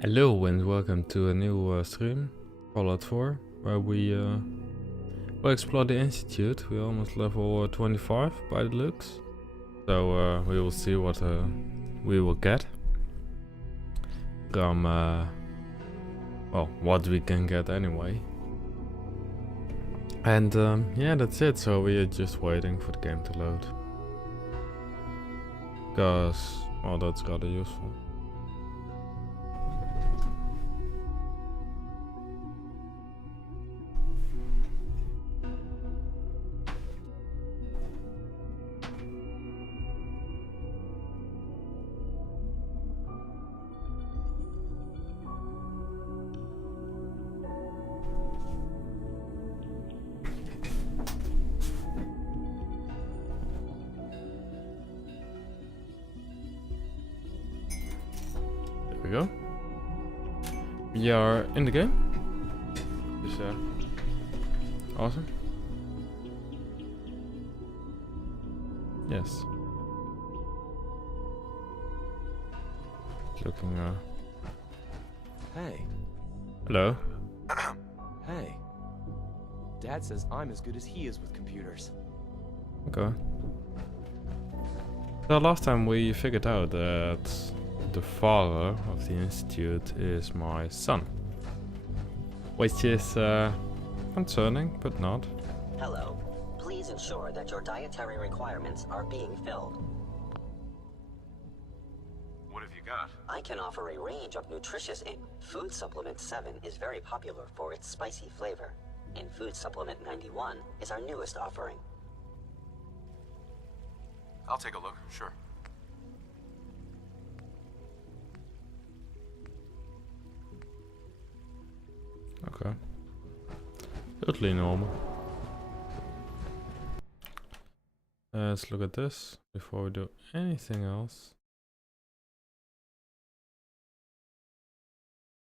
Hello and welcome to a new stream, Fallout 4, where we will explore the Institute. We're almost level 25 by the looks, so we will see what we will get from, well, what we can get anyway. And yeah, that's it, so we are just waiting for the game to load. Because, well, that's rather useful. There we go. We are in the game. Is awesome. Yes. Looking Hey. Hello. Hey. Dad says I'm as good as he is with computers. Okay. So last time we figured out that the father of the Institute is my son. Which is concerning, but not. Hello. Please ensure that your dietary requirements are being filled. What have you got? I can offer a range of nutritious Food Supplement 7 is very popular for its spicy flavor, and Food Supplement 91 is our newest offering. I'll take a look, sure. Okay. Totally normal. Let's look at this before we do anything else.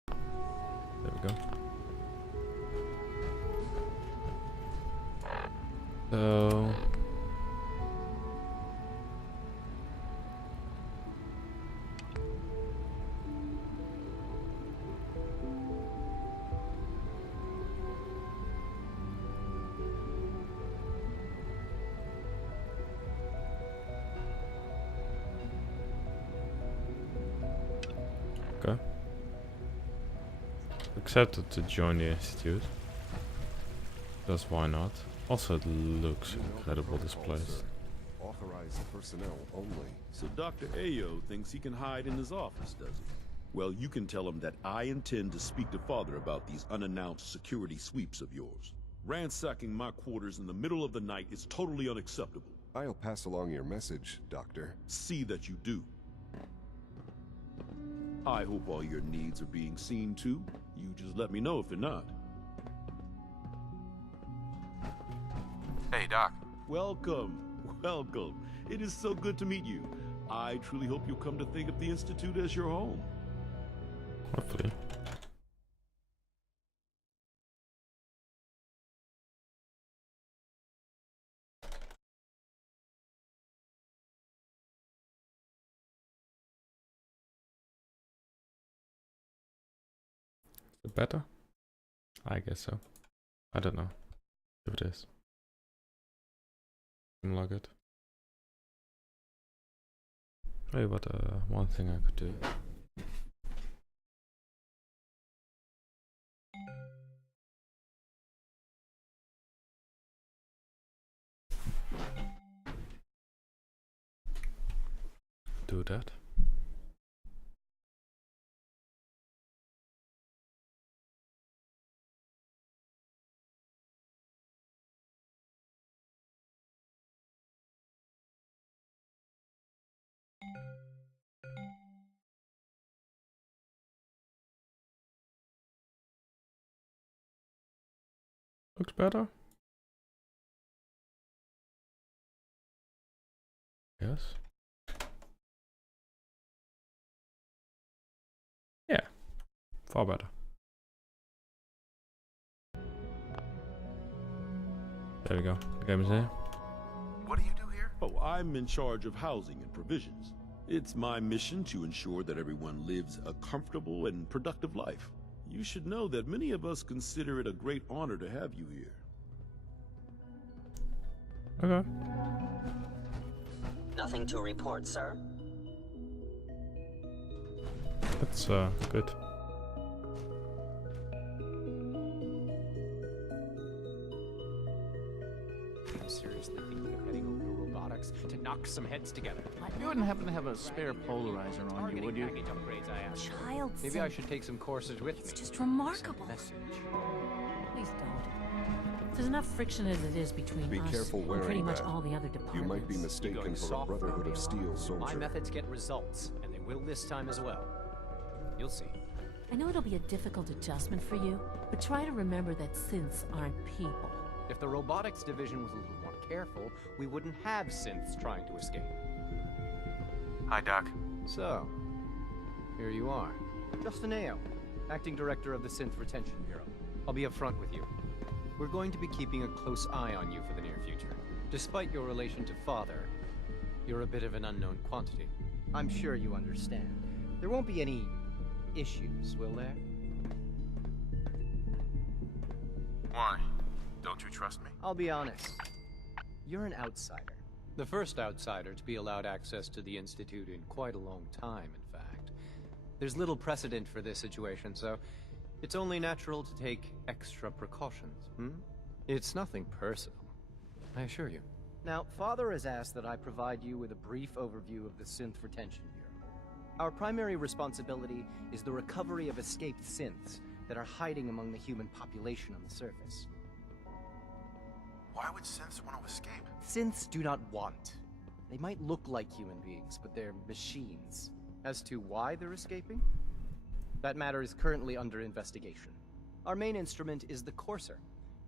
There we go. So okay. Accepted to join the Institute. Because why not? Also, it looks incredible, this place. Authorized personnel only. So Dr. Ayo thinks he can hide in his office, does he? Well, you can tell him that I intend to speak to Father about these unannounced security sweeps of yours. Ransacking my quarters in the middle of the night is totally unacceptable. I'll pass along your message, Doctor. See that you do. I hope all your needs are being seen to. You just let me know if they're not. Hey, Doc. Welcome, welcome. It is so good to meet you. I truly hope you'll come to think of the Institute as your home. Hopefully. Is it better? I guess so. I don't know if it is. Seems like it. Hey, but one thing I could do. Do that. Looks better. Yes. Yeah. Far better. There we go. The game is here. What do you do here? Oh, I'm in charge of housing and provisions. It's my mission to ensure that everyone lives a comfortable and productive life. You should know that many of us consider it a great honor to have you here. Okay. Nothing to report, sir. That's good. I'm seriously thinking of heading over to robotics to knock some heads together. You wouldn't happen to have a spare polarizer on you, would you? Package upgrades I asked for. Child Maybe I synth. should take some courses with It's me. just remarkable. Message. Please don't. There's enough friction as it is between Be us careful and wearing pretty much that. all the other You departments. might be You're mistaken going for a soft, Brotherhood of Steel My soldier. methods get results, and they will this time as well. You'll see. I know it'll be a difficult adjustment for you, but try to remember that synths aren't people. If the robotics division was a little more careful, we wouldn't have synths trying to escape. Hi, Doc. So, here you are. Justin Ayo, Acting Director of the Synth Retention Bureau. I'll be upfront with you. We're going to be keeping a close eye on you for the near future. Despite your relation to Father, you're a bit of an unknown quantity. I'm sure you understand. There won't be any issues, will there? Why? Don't you trust me? I'll be honest. You're an outsider. The first outsider to be allowed access to the Institute in quite a long time, in fact. There's little precedent for this situation, so it's only natural to take extra precautions, It's nothing personal, I assure you. Now, Father has asked that I provide you with a brief overview of the Synth Retention Bureau. Our primary responsibility is the recovery of escaped synths that are hiding among the human population on the surface. Why would synths want to escape? Synths do not want. They might look like human beings, but they're machines. As to why they're escaping? That matter is currently under investigation. Our main instrument is the Courser,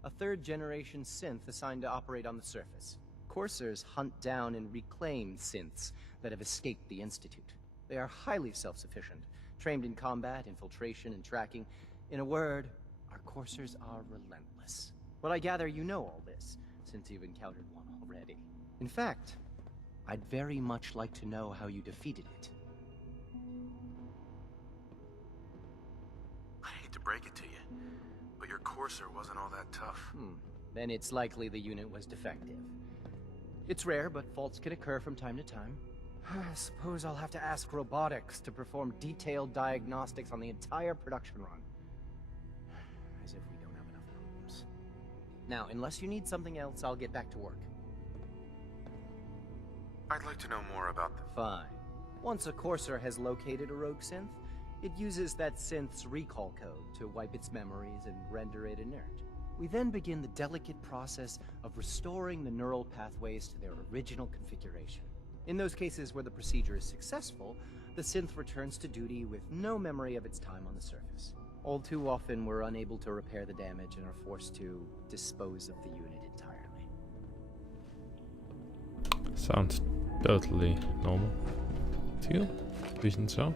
a third-generation synth assigned to operate on the surface. Coursers hunt down and reclaim synths that have escaped the Institute. They are highly self-sufficient, trained in combat, infiltration, and tracking. In a word, our Coursers are relentless. But I gather you know all this, since you've encountered one already. In fact, I'd very much like to know how you defeated it. I hate to break it to you, but your Courser wasn't all that tough. Then it's likely the unit was defective. It's rare, but faults can occur from time to time. I suppose I'll have to ask robotics to perform detailed diagnostics on the entire production run. As if we don't have enough problems. Now, unless you need something else, I'll get back to work. I'd like to know more about the... Fine. Once a Courser has located a rogue synth, it uses that synth's recall code to wipe its memories and render it inert. We then begin the delicate process of restoring the neural pathways to their original configuration. In those cases where the procedure is successful, the synth returns to duty with no memory of its time on the surface. All too often, we're unable to repair the damage and are forced to dispose of the unit entirely. Sounds totally normal. Feel? Decent so.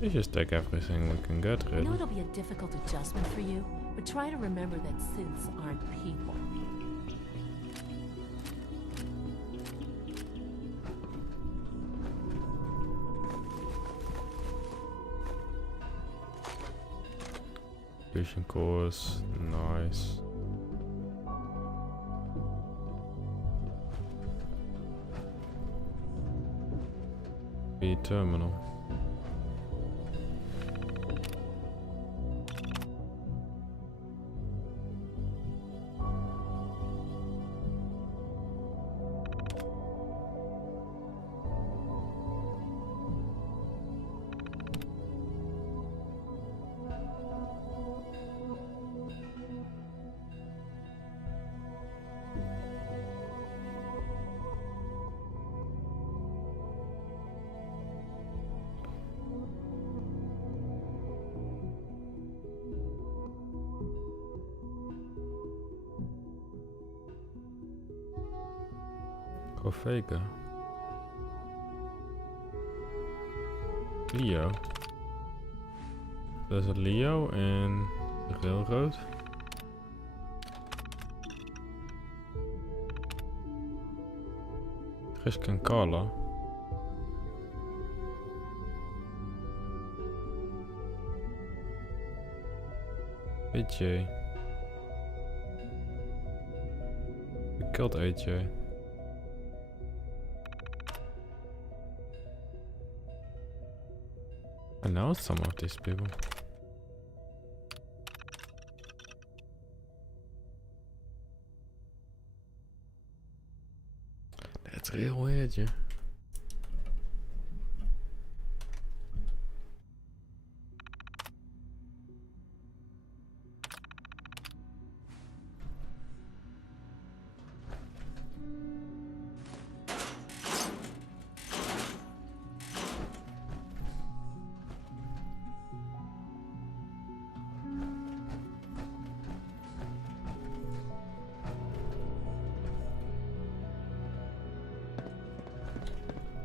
We just take everything we can get, I really. know it'll be a difficult adjustment for you, but try to remember that synths aren't people. Fusion cores, nice. B terminal. Vega. Leo. There's a Leo in the railroad. Trisk and Carla. AJ. We killed AJ. I know some of these people. That's real weird, yeah.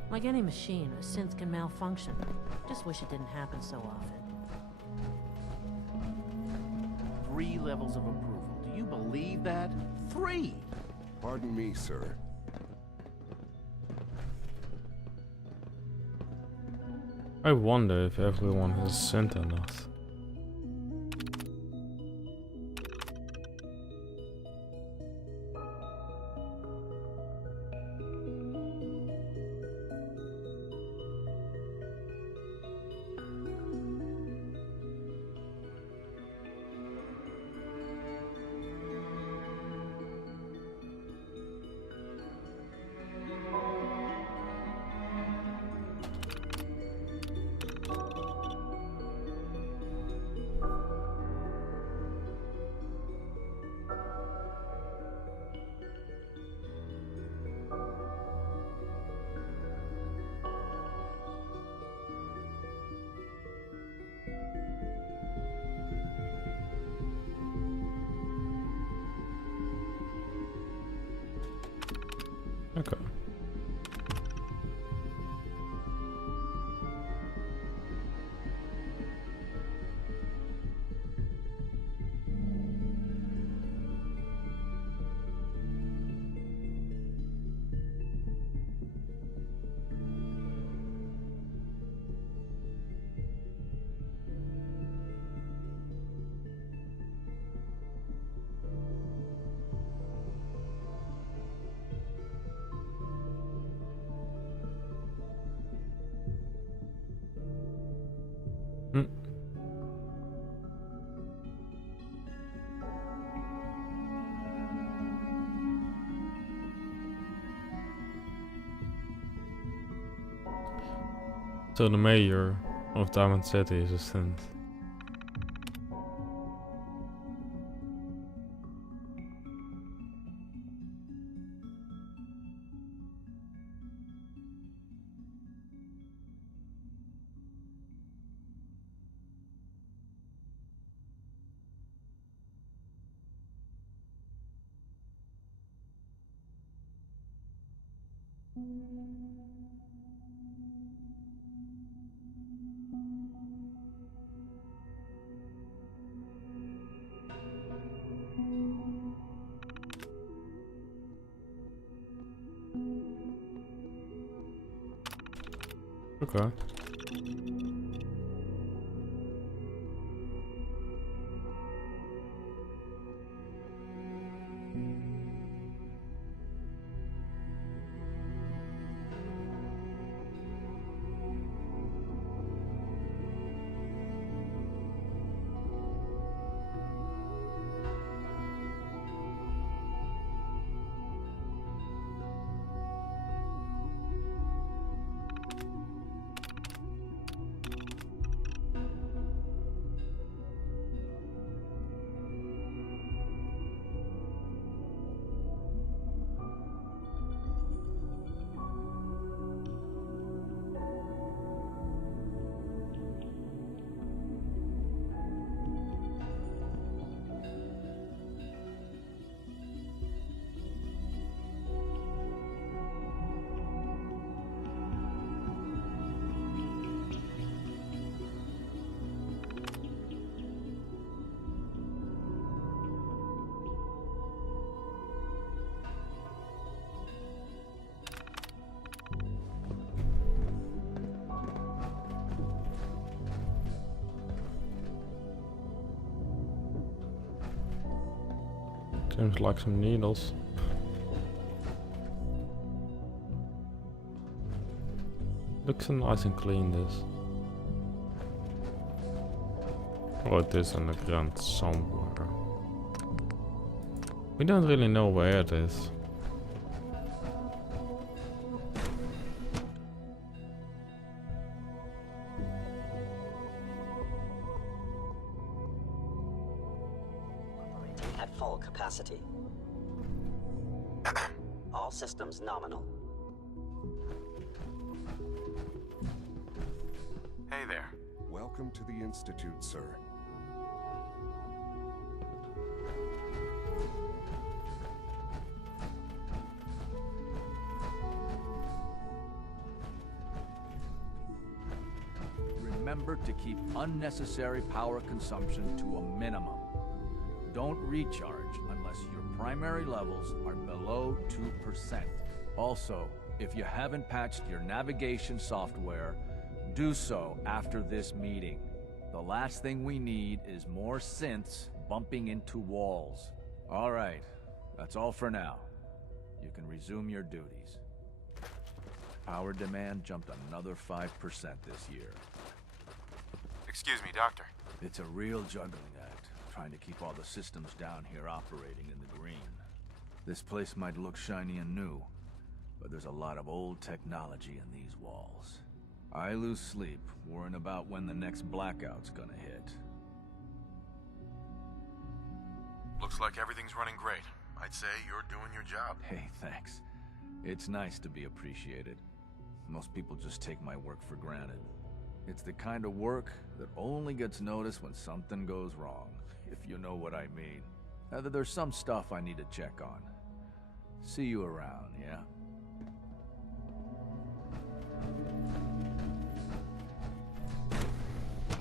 Like any machine, a synth can malfunction. Just wish it didn't happen so often. 3 levels of approval. Do you believe that? 3! Pardon me, sir. I wonder if everyone has a synth or not. Okay. Hmm. So the mayor of Diamond City is a synth. Okay. Seems like some needles. Looks so nice and clean, this. Oh, it is underground somewhere. We don't really know where it is. Operating at full capacity. All systems nominal. Hey there. Welcome to the Institute, sir. Remember to keep unnecessary power consumption to a minimum. Don't recharge unless your primary levels are below 2%. Also, if you haven't patched your navigation software, do so after this meeting. The last thing we need is more synths bumping into walls. All right, that's all for now. You can resume your duties. Power demand jumped another 5% this year. Excuse me, Doctor. It's a real juggling act, trying to keep all the systems down here operating in the green. This place might look shiny and new, but there's a lot of old technology in these walls. I lose sleep worrying about when the next blackout's gonna hit. Looks like everything's running great. I'd say you're doing your job. Hey, thanks. It's nice to be appreciated. Most people just take my work for granted. It's the kind of work that only gets noticed when something goes wrong, if you know what I mean. There's some stuff I need to check on. See you around, yeah?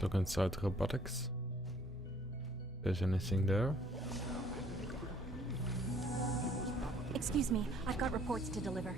Look inside robotics. There's anything there? Excuse me, I've got reports to deliver.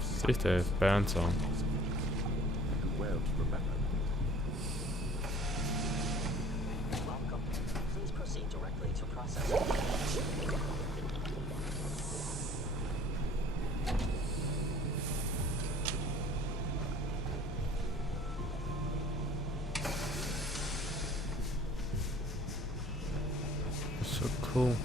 See if they have pants on. Welcome. Please proceed directly to processing. So cool.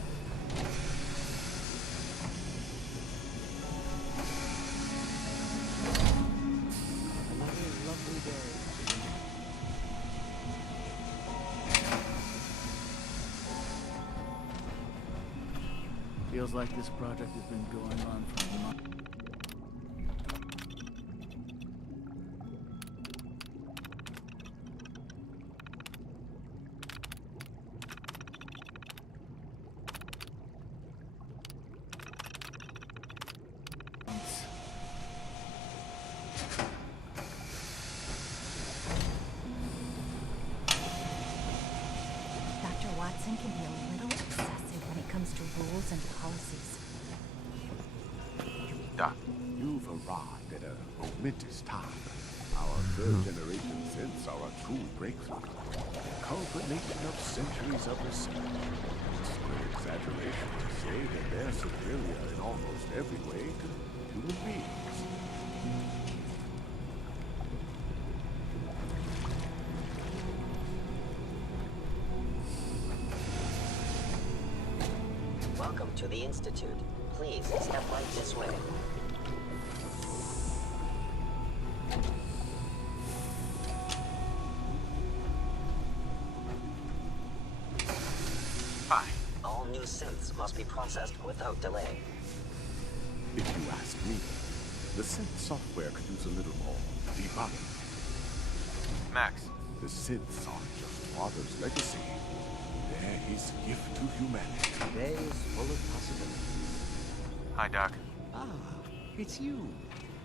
Feels like this project has been going on for months. Dr. Watson can be a little excessive when it comes to rules and policies. Doc. You've arrived at a momentous time. Our third-generation synths are a true breakthrough. A culmination of centuries of research. It's no exaggeration to say that they're superior in almost every way to human beings. to the Institute. Please step right this way. Hi. All new synths must be processed without delay. If you ask me, the synth software could use a little more debugging. Max. The synths aren't just Father's legacy. They're his gift to humanity. Today is full of possibilities. Hi, Doc. Ah, it's you.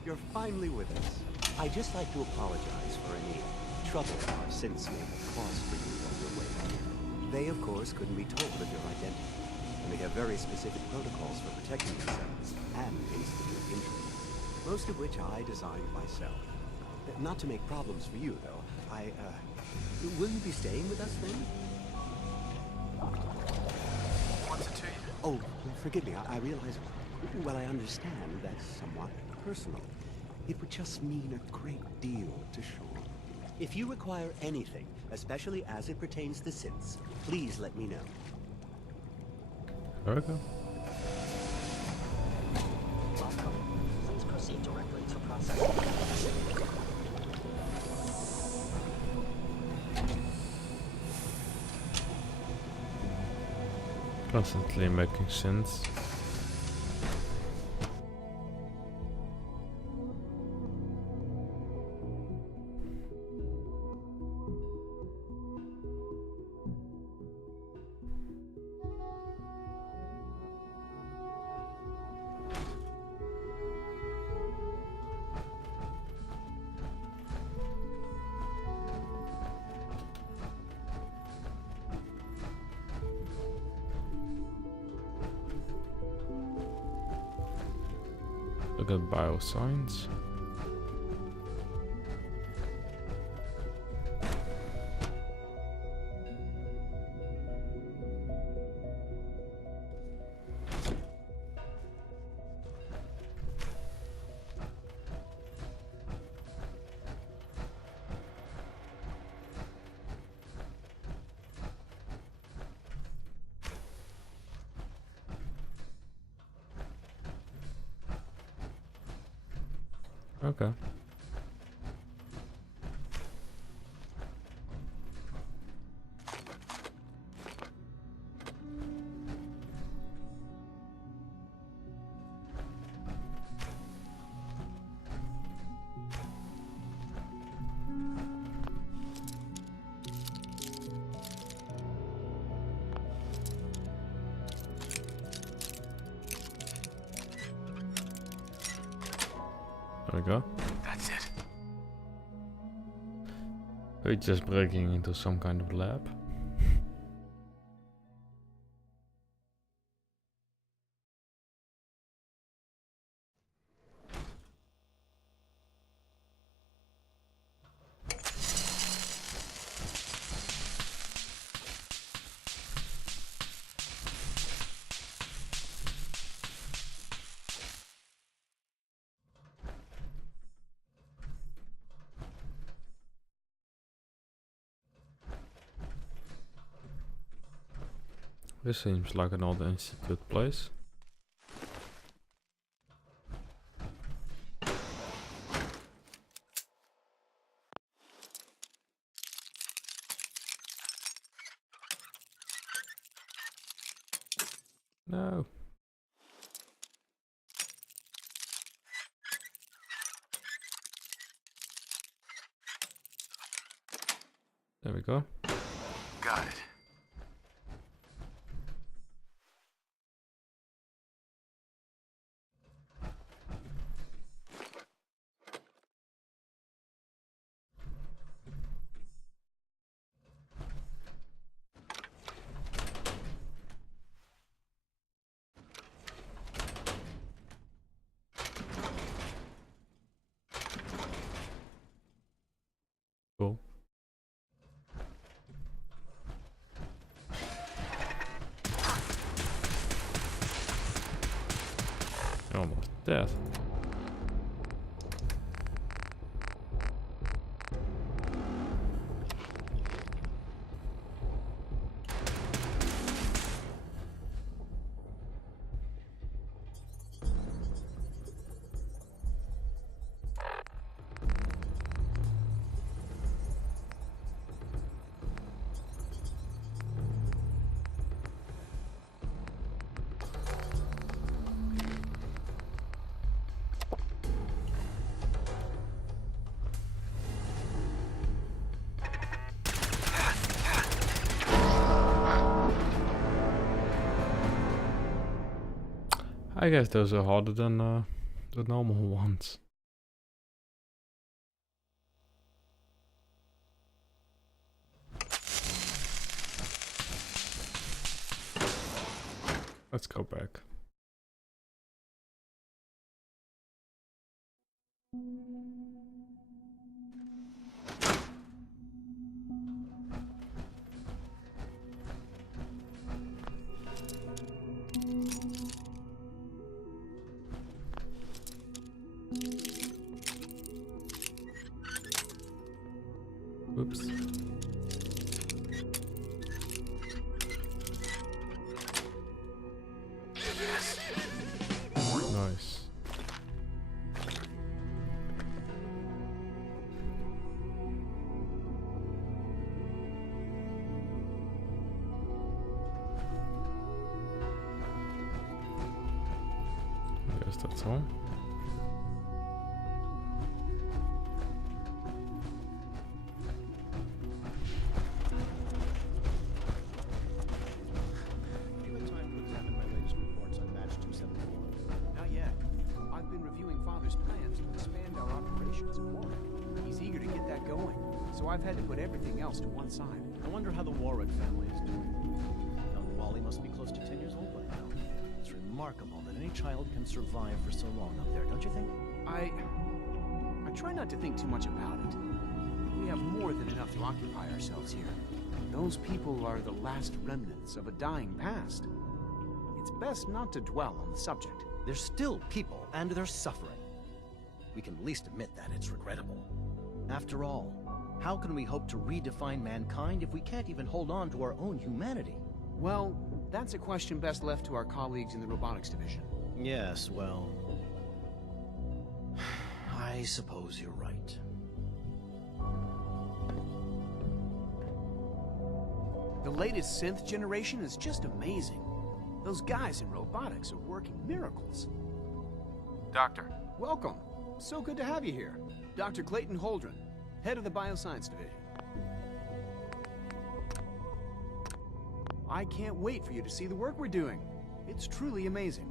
You're finally with us. I'd just like to apologize for any trouble our synths may have caused for you on your way here. They, of course, couldn't be told of your identity, and they have very specific protocols for protecting themselves and Institute injury, most of which I designed myself. Not to make problems for you, though. Will you be staying with us then? What's it to you? Oh, forgive me. I realize... Well, I understand that's somewhat personal. It would just mean a great deal to Sean. If you require anything, especially as it pertains to synths, please let me know. Okay. Welcome. Please proceed directly to processing. Constantly making sense. Look at bioscience. Okay. There we go. That's it. We're just breaking into some kind of lab. This seems like an old institute place. No. There we go. Got it. Cool. Almost dead. I guess those are harder than the normal ones. Let's go back. Oops. Nice. I guess that's all. So I've had to put everything else to one side. I wonder how the Warwick family is doing. Young Wally must be close to 10 years old by now. It's remarkable that any child can survive for so long up there, don't you think? I try not to think too much about it. We have more than enough to occupy ourselves here. Those people are the last remnants of a dying past. It's best not to dwell on the subject. They're still people, and they're suffering. We can at least admit that it's regrettable. After all, how can we hope to redefine mankind if we can't even hold on to our own humanity? Well, that's a question best left to our colleagues in the robotics division. Yes, well... I suppose you're right. The latest synth generation is just amazing. Those guys in robotics are working miracles. Doctor. Welcome. So good to have you here. Dr. Clayton Holdren, head of the Bioscience Division. I can't wait for you to see the work we're doing. It's truly amazing.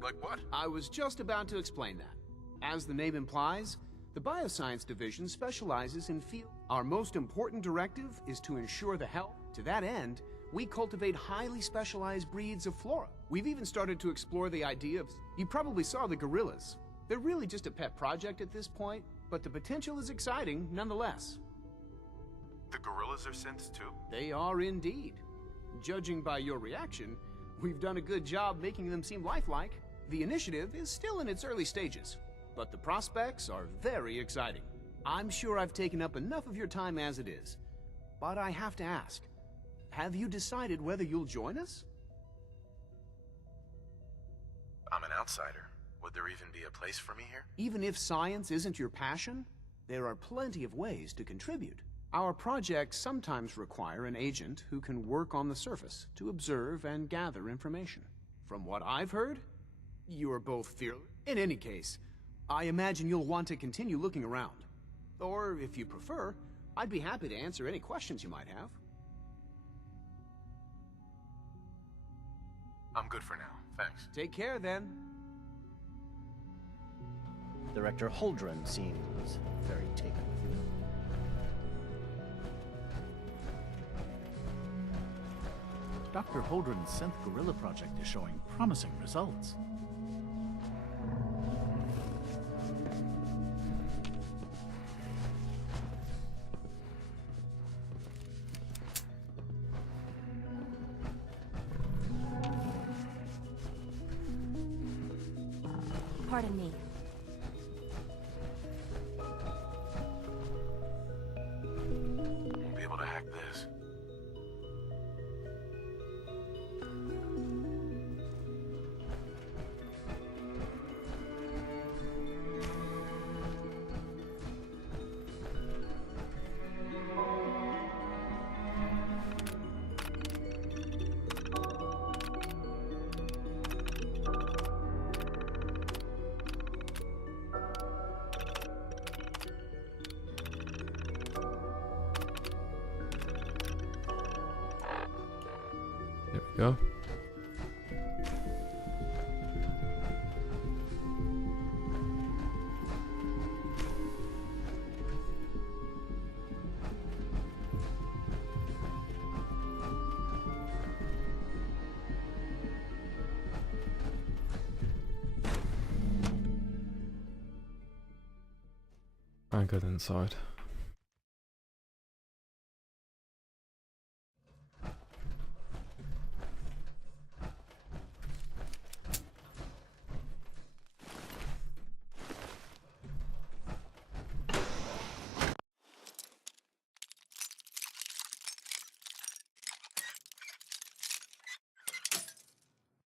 Like what? I was just about to explain that. As the name implies, the Bioscience Division specializes in field. Our most important directive is to ensure the health. To that end, we cultivate highly specialized breeds of flora. We've even started to explore the idea of... You probably saw the gorillas. They're really just a pet project at this point, but the potential is exciting nonetheless. The gorillas are synths too? They are indeed. Judging by your reaction, we've done a good job making them seem lifelike. The initiative is still in its early stages, but the prospects are very exciting. I'm sure I've taken up enough of your time as it is, but I have to ask, have you decided whether you'll join us? I'm an outsider. Would there even be a place for me here? Even if science isn't your passion, there are plenty of ways to contribute. Our projects sometimes require an agent who can work on the surface to observe and gather information. From what I've heard, you are both fearless. In any case, I imagine you'll want to continue looking around. Or, if you prefer, I'd be happy to answer any questions you might have. I'm good for now, thanks. Take care, then. Director Holdren seems very taken with you. Dr. Holdren's synth gorilla project is showing promising results. Pardon me. Won't be able to hack this. There we go. I get inside?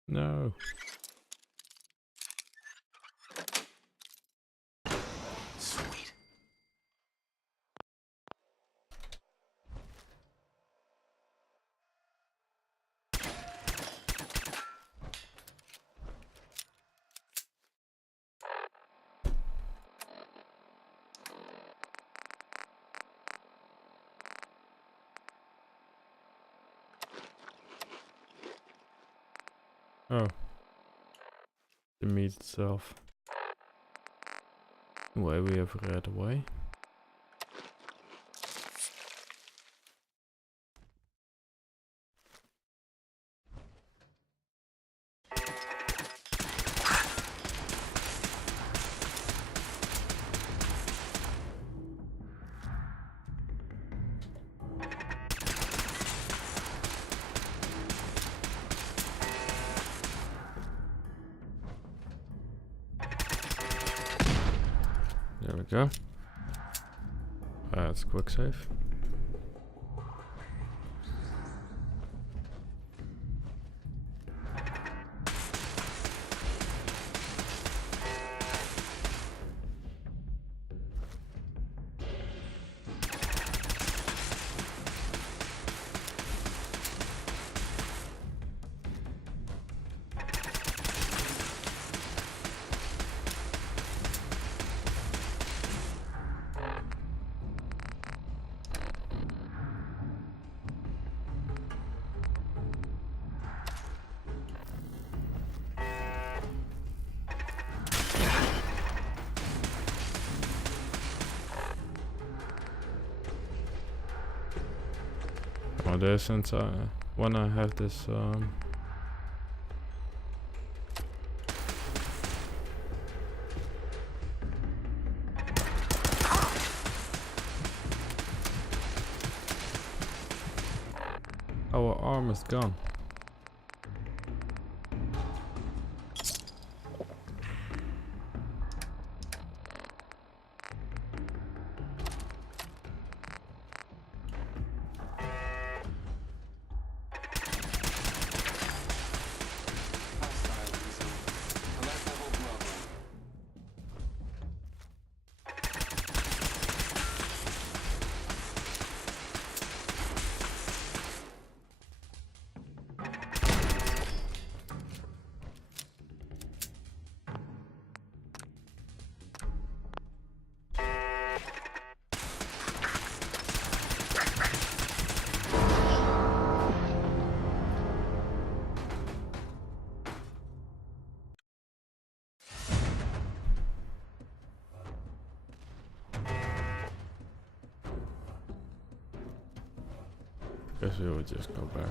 No. Sweet. Oh. The meat itself. Why we have read away. There we go. That's quick save. Oh, there, since when I have this our arm is gone. Guess we will just go back.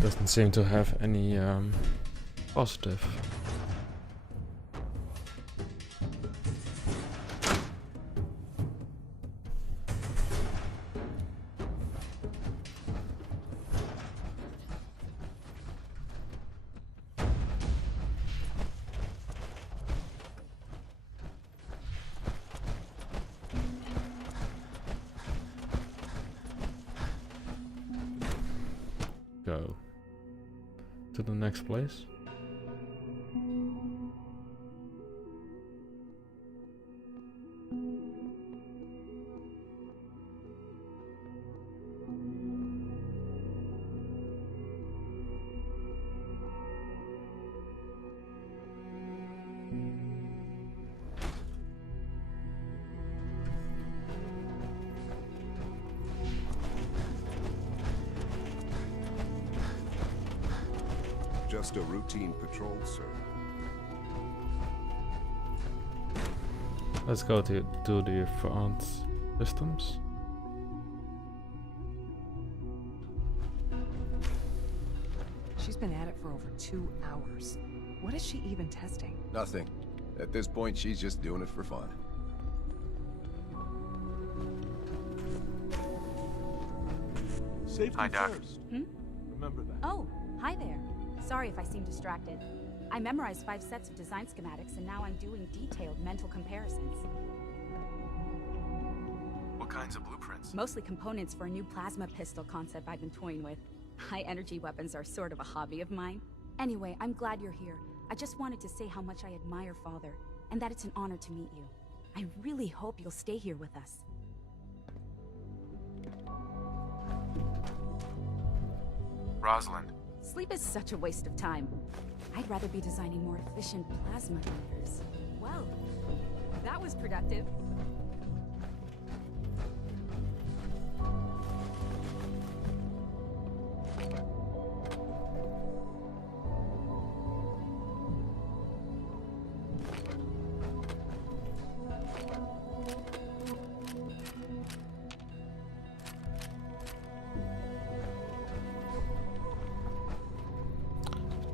Doesn't seem to have any positive. Go to the next place. Just a routine patrol, sir. Let's go to the advanced systems. She's been at it for over 2 hours. What is she even testing? Nothing. At this point, she's just doing it for fun. Safety Hi, Doc. first. Hmm? Remember that. Oh, hi there. Sorry if I seem distracted. I memorized 5 sets of design schematics, and now I'm doing detailed mental comparisons. What kinds of blueprints? Mostly components for a new plasma pistol concept I've been toying with. High-energy weapons are sort of a hobby of mine. Anyway, I'm glad you're here. I just wanted to say how much I admire Father, and that it's an honor to meet you. I really hope you'll stay here with us. Rosalind. Sleep is such a waste of time. I'd rather be designing more efficient plasma drivers. Well, that was productive.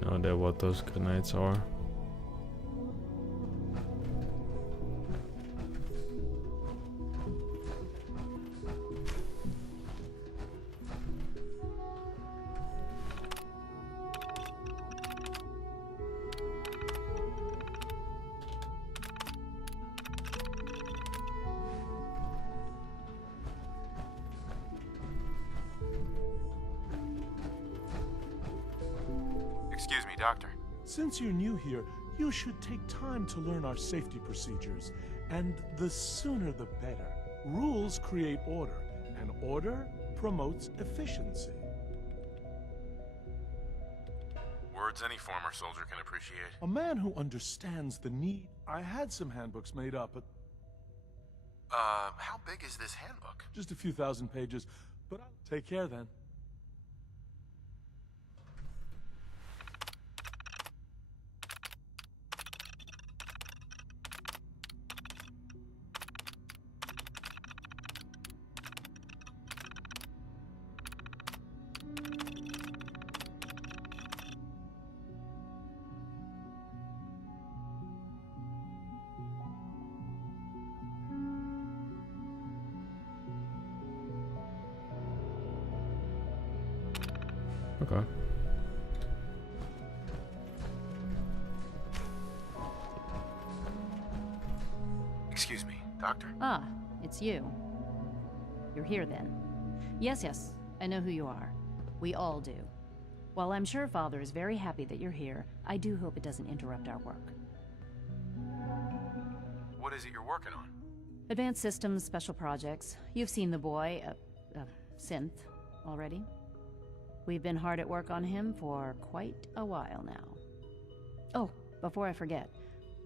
No idea what those grenades are. Excuse me, Doctor. Since you're new here, you should take time to learn our safety procedures. And the sooner the better. Rules create order, and order promotes efficiency. Words any former soldier can appreciate. A man who understands the need. I had some handbooks made up, but How big is this handbook? just a few thousand pages. But I'll take care then. Okay. Excuse me, Doctor. Ah, it's you. You're here then. Yes, I know who you are. We all do. While I'm sure Father is very happy that you're here, I do hope it doesn't interrupt our work. What is it you're working on? Advanced systems, special projects. You've seen the boy, Synth, already. We've been hard at work on him for quite a while now. Oh, before I forget,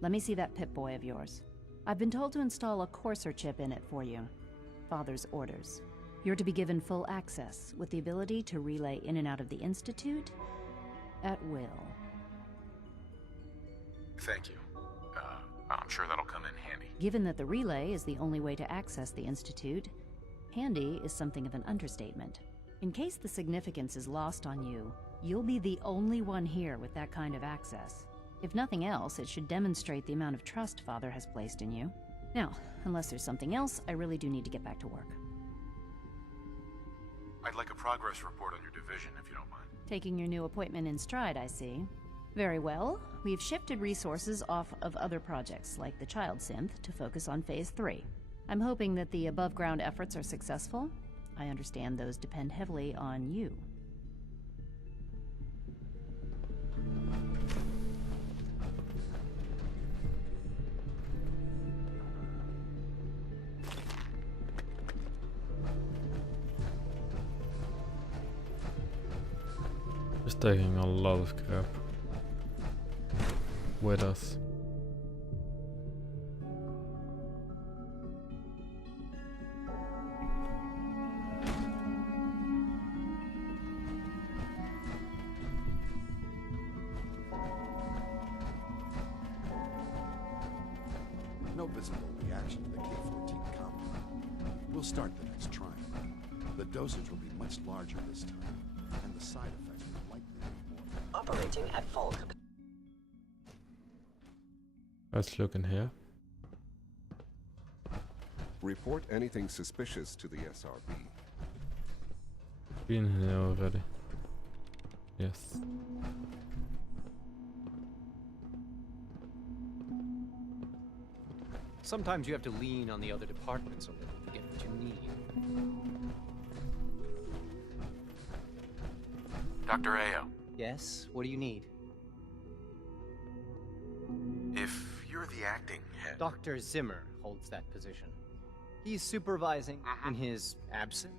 let me see that Pip-Boy of yours. I've been told to install a Courser chip in it for you. Father's orders. You're to be given full access, with the ability to relay in and out of the Institute at will. Thank you. I'm sure that'll come in handy. Given that the relay is the only way to access the Institute, handy is something of an understatement. In case the significance is lost on you, you'll be the only one here with that kind of access. If nothing else, it should demonstrate the amount of trust Father has placed in you. Now, unless there's something else, I really do need to get back to work. I'd like a progress report on your division, if you don't mind. Taking your new appointment in stride, I see. Very well. We've shifted resources off of other projects, like the Child Synth, to focus on Phase 3. I'm hoping that the above-ground efforts are successful. I understand those depend heavily on you. Just taking a lot of crap with us. No visible reaction to the K-14 compound. We'll start the next trial. The dosage will be much larger this time, and the side effects will likely be more. Operating at full capacity. Let's look in here. Report anything suspicious to the SRB. Been here already. Yes. Sometimes you have to lean on the other departments a little to get what you need. Dr. Ayo, Yes? What do you need? if you're the acting head... Dr. Zimmer holds that position. He's supervising in his absence.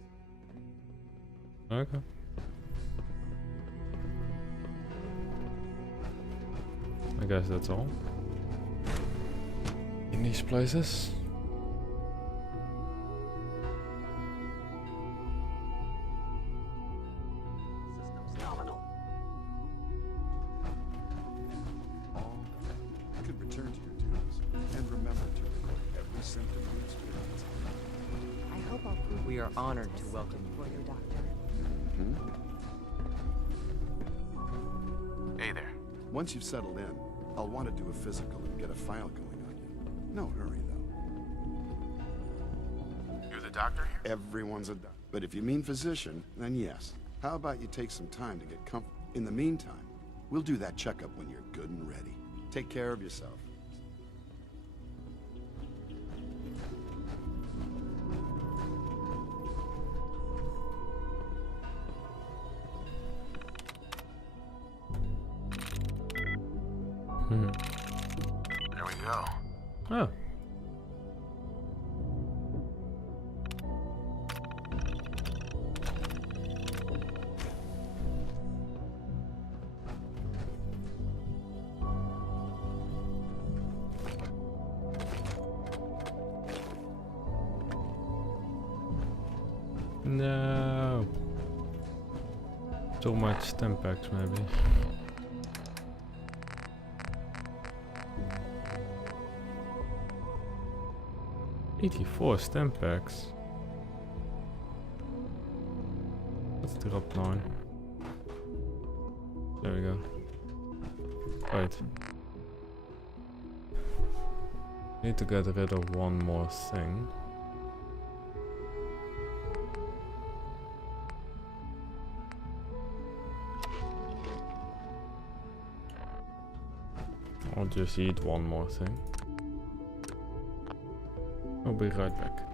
Okay. I guess that's all. In these places. System's nominal. You could return to your duties and remember to record every symptom you experience. I hope I'll prove We are honored to welcome you. for your doctor. Hey there. Once you've settled in, I'll want to do a physical and get a file going on you. No hurry, though. You're the doctor here? Everyone's a doctor. But if you mean physician, then yes. How about you take some time to get comfortable? In the meantime, we'll do that checkup when you're good and ready. Take care of yourself. There we go. Oh. No. Too much stamp packs, maybe. $84 stamp packs. Let's drop 9. There we go. Right. Need to get rid of one more thing. I'll just eat one more thing. I'll be right back.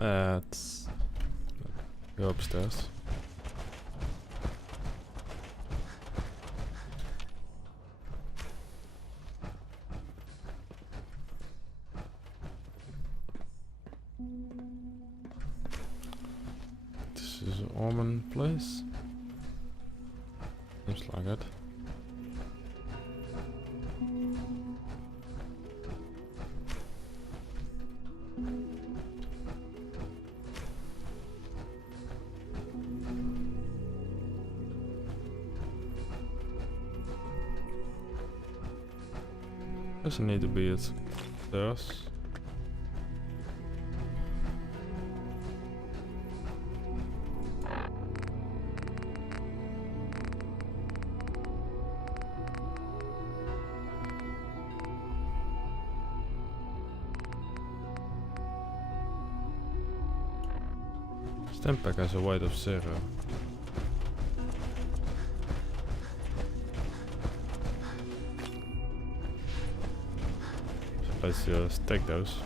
Let's go upstairs. This is an Orman place. Seems like it. Doesn't need to be it. There's. Stempak has a weight of 0. Let's just take those.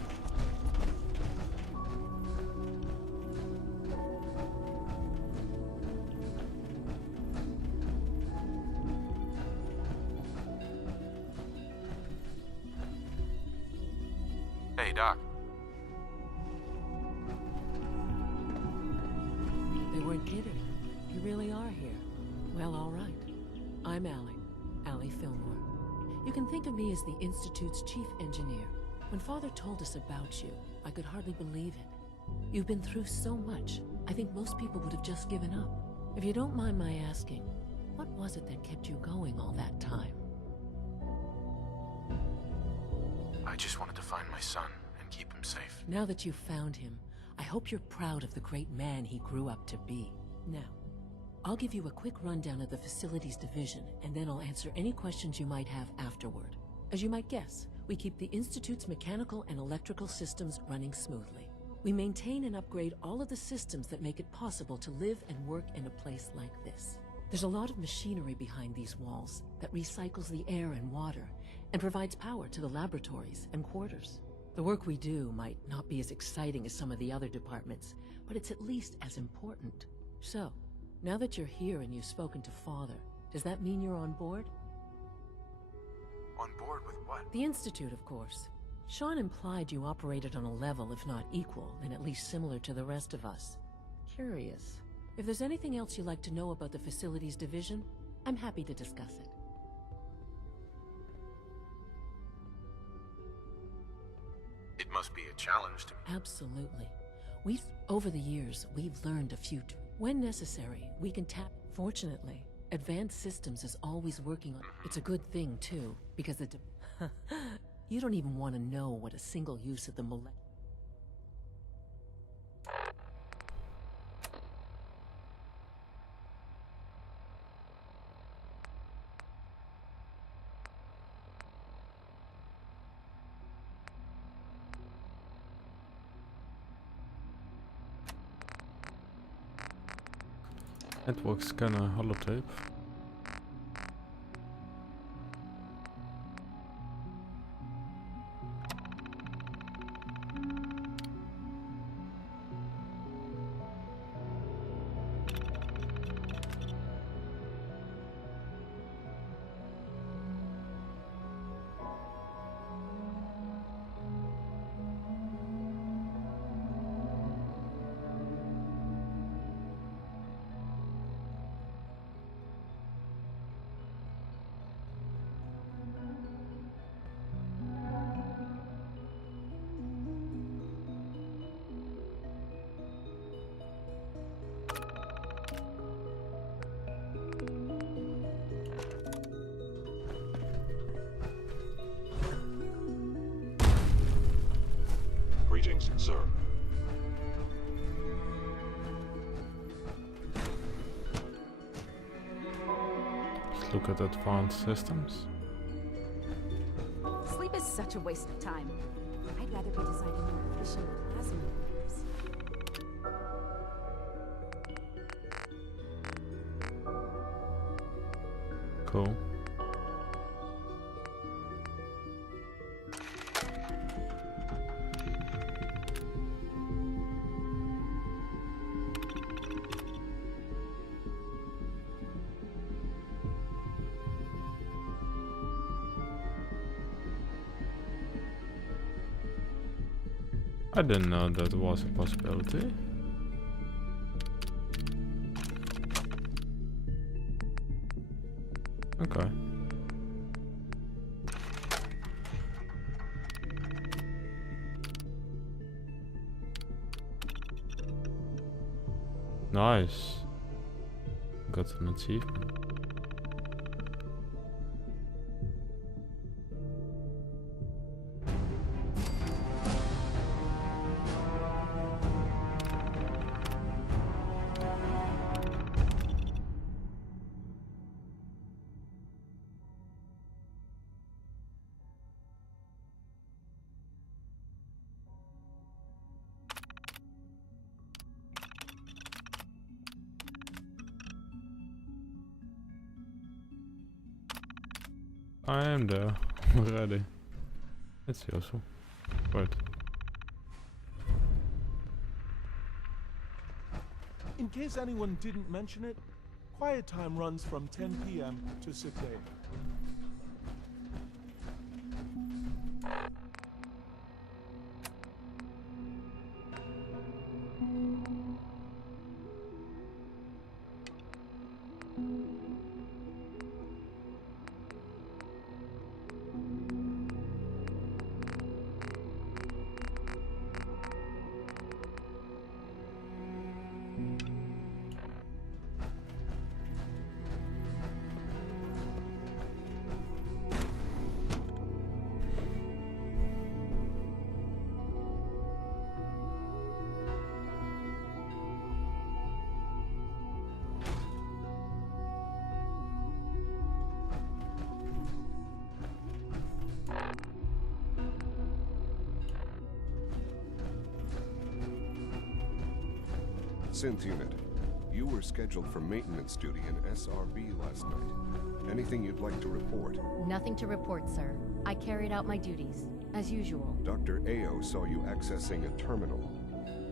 Hey, Doc. They weren't kidding. You really are here. Well, all right. I'm Allie Fillmore. You can think of me as the Institute's chief engineer. When Father told us about you, I could hardly believe it. You've been through so much, I think most people would have just given up. If you don't mind my asking, what was it that kept you going all that time? I just wanted to find my son and keep him safe. Now that you've found him, I hope you're proud of the great man he grew up to be. Now, I'll give you a quick rundown of the Facilities Division, and then I'll answer any questions you might have afterward. As you might guess, we keep the Institute's mechanical and electrical systems running smoothly. We maintain and upgrade all of the systems that make it possible to live and work in a place like this. There's a lot of machinery behind these walls that recycles the air and water and provides power to the laboratories and quarters. The work we do might not be as exciting as some of the other departments, but it's at least as important. So, now that you're here and you've spoken to Father, does that mean you're on board? On board with what? The Institute, of course. Sean implied you operated on a level, if not equal, and at least similar to the rest of us. Curious. If there's anything else you'd like to know about the Facilities Division, I'm happy to discuss it. It must be a challenge to me. Absolutely. Over the years, we've learned a few. When necessary, we can tap. Fortunately, Advanced Systems is always working on. It's a good thing, too, because the. You don't even want to know what a single use of the molecular. Network scanner holotape. Greetings, sir. Let's look at advanced systems. Sleep is such a waste of time. I'd rather be designing more efficient plasma layers. Cool. I didn't know that was a possibility. Okay. Nice. Got an achievement. I am there already. It's useful. Right. In case anyone didn't mention it, quiet time runs from 10 p.m. to 6 a.m. Synth unit, you were scheduled for maintenance duty in SRB last night. Anything you'd like to report? Nothing to report, sir. I carried out my duties, as usual. Dr. Ao saw you accessing a terminal.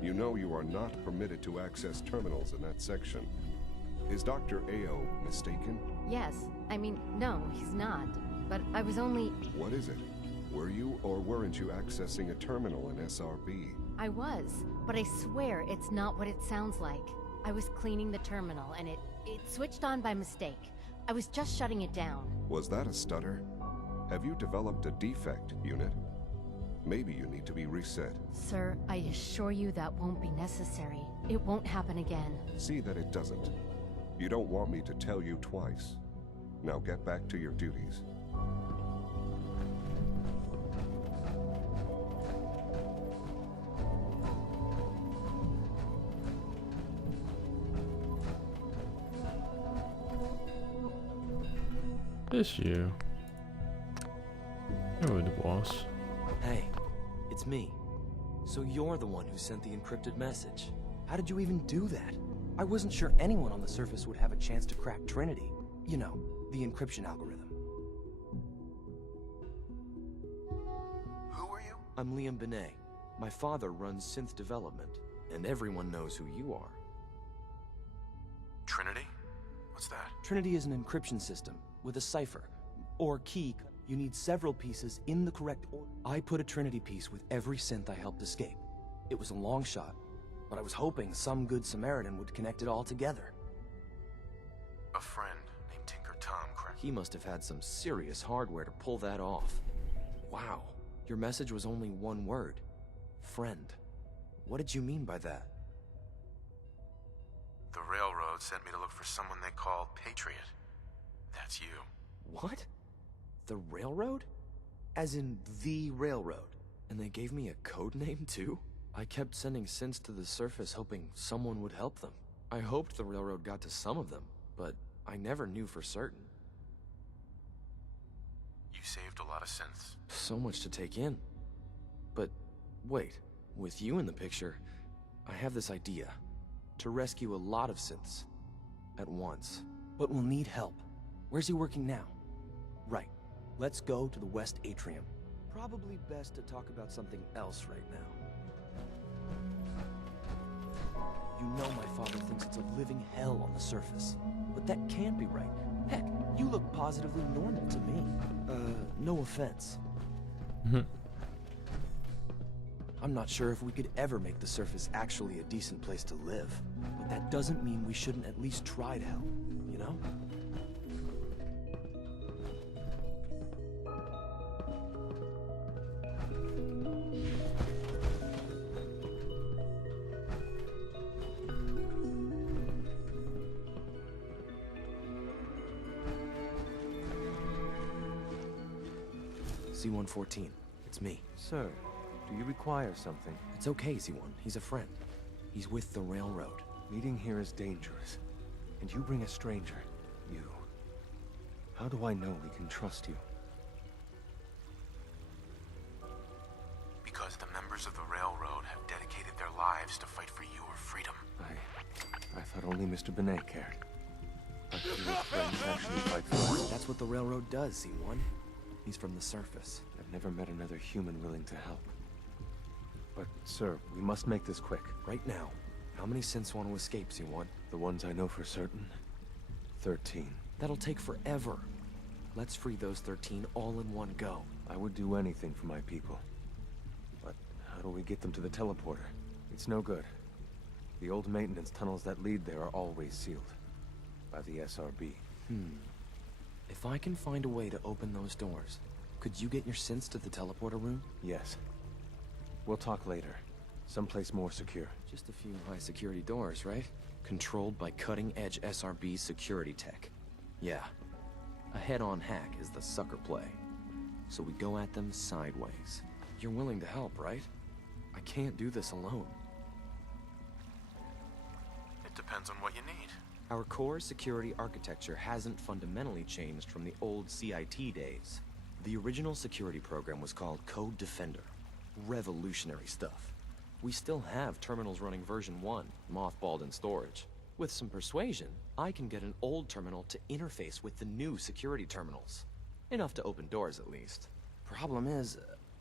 You know you are not permitted to access terminals in that section. Is Dr. Ao mistaken? Yes. I mean, no, he's not. But I was only... What is it? Were you or weren't you accessing a terminal in SRB? I was, but I swear it's not what it sounds like. I was cleaning the terminal and it switched on by mistake. I was just shutting it down. Was that a stutter? Have you developed a defect, unit? Maybe you need to be reset. Sir, I assure you that won't be necessary. It won't happen again. See that it doesn't. You don't want me to tell you twice. Now get back to your duties. It's you. You're the boss. Hey, it's me. So you're the one who sent the encrypted message. How did you even do that? I wasn't sure anyone on the surface would have a chance to crack Trinity. You know, the encryption algorithm. Who are you? I'm Liam Benet. My father runs synth development, and everyone knows who you are. Trinity? What's that? Trinity is an encryption system with a cipher, or key. You need several pieces in the correct order. I put a Trinity piece with every synth I helped escape. It was a long shot, but I was hoping some good Samaritan would connect it all together. A friend named Tinker Tom cracked. He must have had some serious hardware to pull that off. Wow, your message was only one word. Friend. What did you mean by that? The railroad sent me to look for someone they call Patriot. That's you. What? The railroad? As in the railroad? And they gave me a code name too? I kept sending synths to the surface hoping someone would help them. I hoped the railroad got to some of them, but I never knew for certain. You saved a lot of synths. So much to take in. But wait, with you in the picture, I have this idea. To rescue a lot of synths at once. But we'll need help. Where's he working now? Right. Let's go to the West Atrium. Probably best to talk about something else right now. You know my father thinks it's a living hell on the surface. But that can't be right. Heck, you look positively normal to me. No offense. I'm not sure if we could ever make the surface actually a decent place to live. But that doesn't mean we shouldn't at least try to help, you know? C-114, it's me. Sir, do you require something? It's okay, C1. He's a friend. He's with the railroad. Meeting here is dangerous. And you bring a stranger. You. How do I know we can trust you? Because the members of the railroad have dedicated their lives to fight for your freedom. I thought only Mr. Benet cared. But your friends actually fight for us. That's what the railroad does, C1. He's from the surface. I've never met another human willing to help. But, sir, we must make this quick. Right now. How many synths want to escape, C1? The ones I know for certain? 13. That'll take forever. Let's free those 13 all in one go. I would do anything for my people. But how do we get them to the teleporter? It's no good. The old maintenance tunnels that lead there are always sealed. By the SRB. If I can find a way to open those doors, could you get your synths to the teleporter room? Yes. We'll talk later. Someplace more secure. Just a few high-security doors, right? Controlled by cutting-edge SRB security tech. Yeah. A head-on hack is the sucker play. So we go at them sideways. You're willing to help, right? I can't do this alone. It depends on what you need. Our core security architecture hasn't fundamentally changed from the old CIT days. The original security program was called Code Defender. Revolutionary stuff. We still have terminals running version 1, mothballed in storage. With some persuasion, I can get an old terminal to interface with the new security terminals. Enough to open doors, at least. Problem is,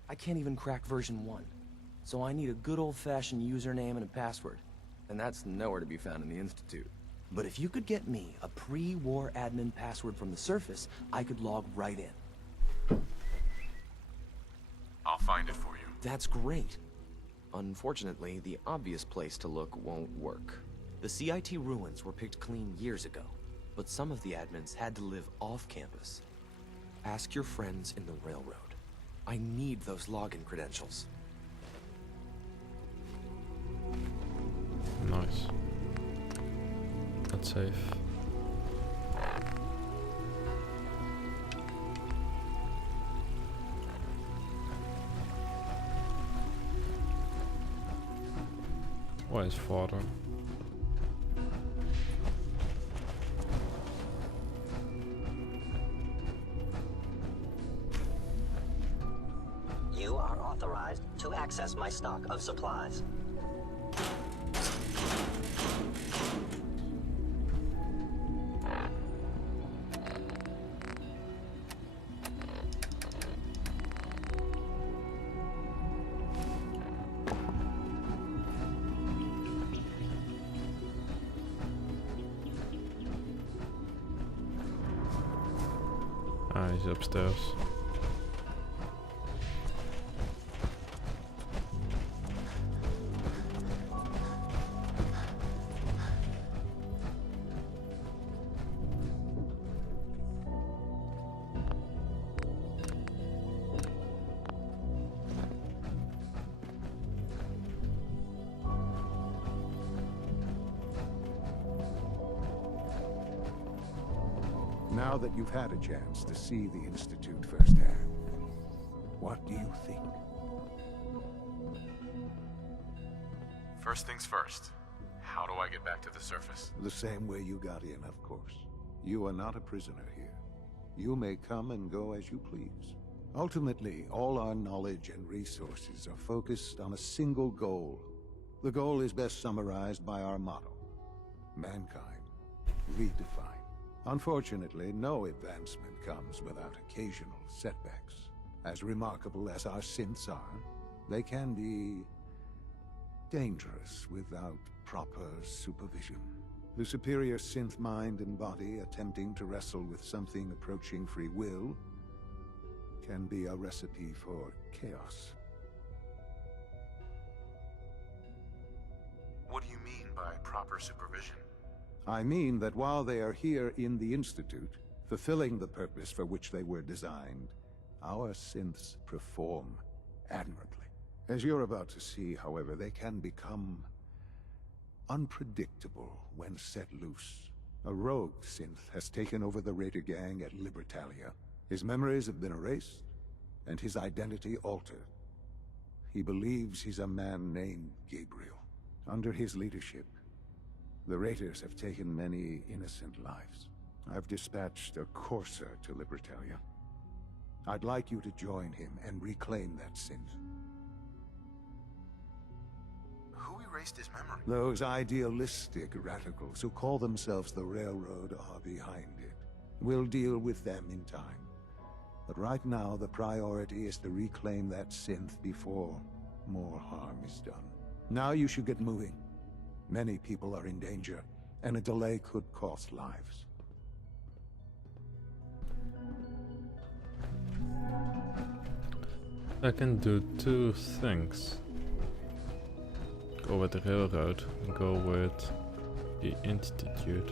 I can't even crack version 1. So I need a good old-fashioned username and a password. And that's nowhere to be found in the Institute. But if you could get me a pre-war admin password from the surface, I could log right in. I'll find it for you. That's great. Unfortunately, the obvious place to look won't work. The CIT ruins were picked clean years ago, but some of the admins had to live off campus. Ask your friends in the railroad. I need those login credentials. Nice. That's safe. Where is father? You are authorized to access my stock of supplies. He's upstairs. Now that you've had a chance to see the Institute firsthand, what do you think? First things first. How do I get back to the surface? The same way you got in, of course. You are not a prisoner here. You may come and go as you please. Ultimately, all our knowledge and resources are focused on a single goal. The goal is best summarized by our motto: mankind redefined. Unfortunately, no advancement comes without occasional setbacks. As remarkable as our synths are, they can be dangerous without proper supervision. The superior synth mind and body attempting to wrestle with something approaching free will can be a recipe for chaos. proper supervision? I mean that while they are here in the Institute, fulfilling the purpose for which they were designed, our synths perform admirably. As you're about to see, however, they can become unpredictable when set loose. A rogue synth has taken over the Raider gang at Libertalia. His memories have been erased, and his identity altered. He believes he's a man named Gabriel. Under his leadership, the Raiders have taken many innocent lives. I've dispatched a courser to Libertalia. I'd like you to join him and reclaim that synth. Who erased his memory? Those idealistic radicals who call themselves the Railroad are behind it. We'll deal with them in time. But right now, the priority is to reclaim that synth before more harm is done. Now you should get moving. Many people are in danger, and a delay could cost lives. I can do two things. Go with the railroad and go with the institute.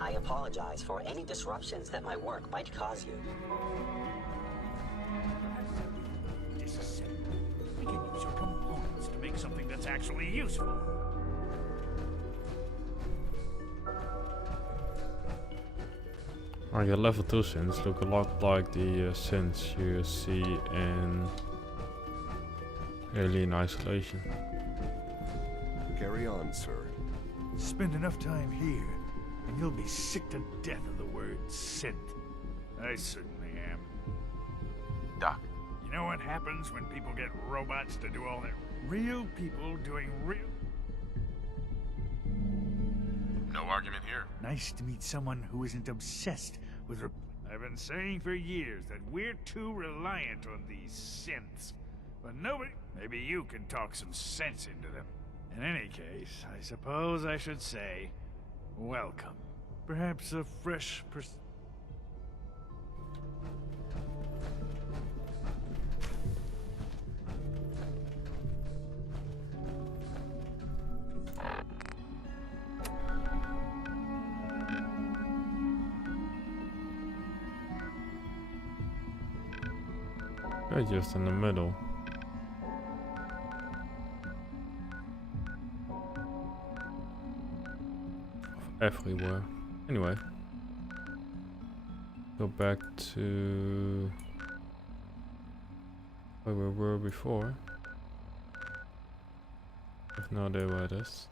I apologize for any disruptions that my work might cause you. Disassemble. We can use your components to make something that's actually useful. Your level 2 synths look a lot like the synths you see in Alien Isolation. Carry on, sir. Spend enough time here, and you'll be sick to death of the word synth. I certainly am. Doc. You know what happens when people get robots to do all that? Real people doing real... No argument here. Nice to meet someone who isn't obsessed with... I've been saying for years that we're too reliant on these synths. But nobody... Maybe you can talk some sense into them. In any case, I suppose I should say, welcome. Perhaps a fresh They're just in the middle. Everywhere. Anyway, go back to where we were before. I have no idea where it is.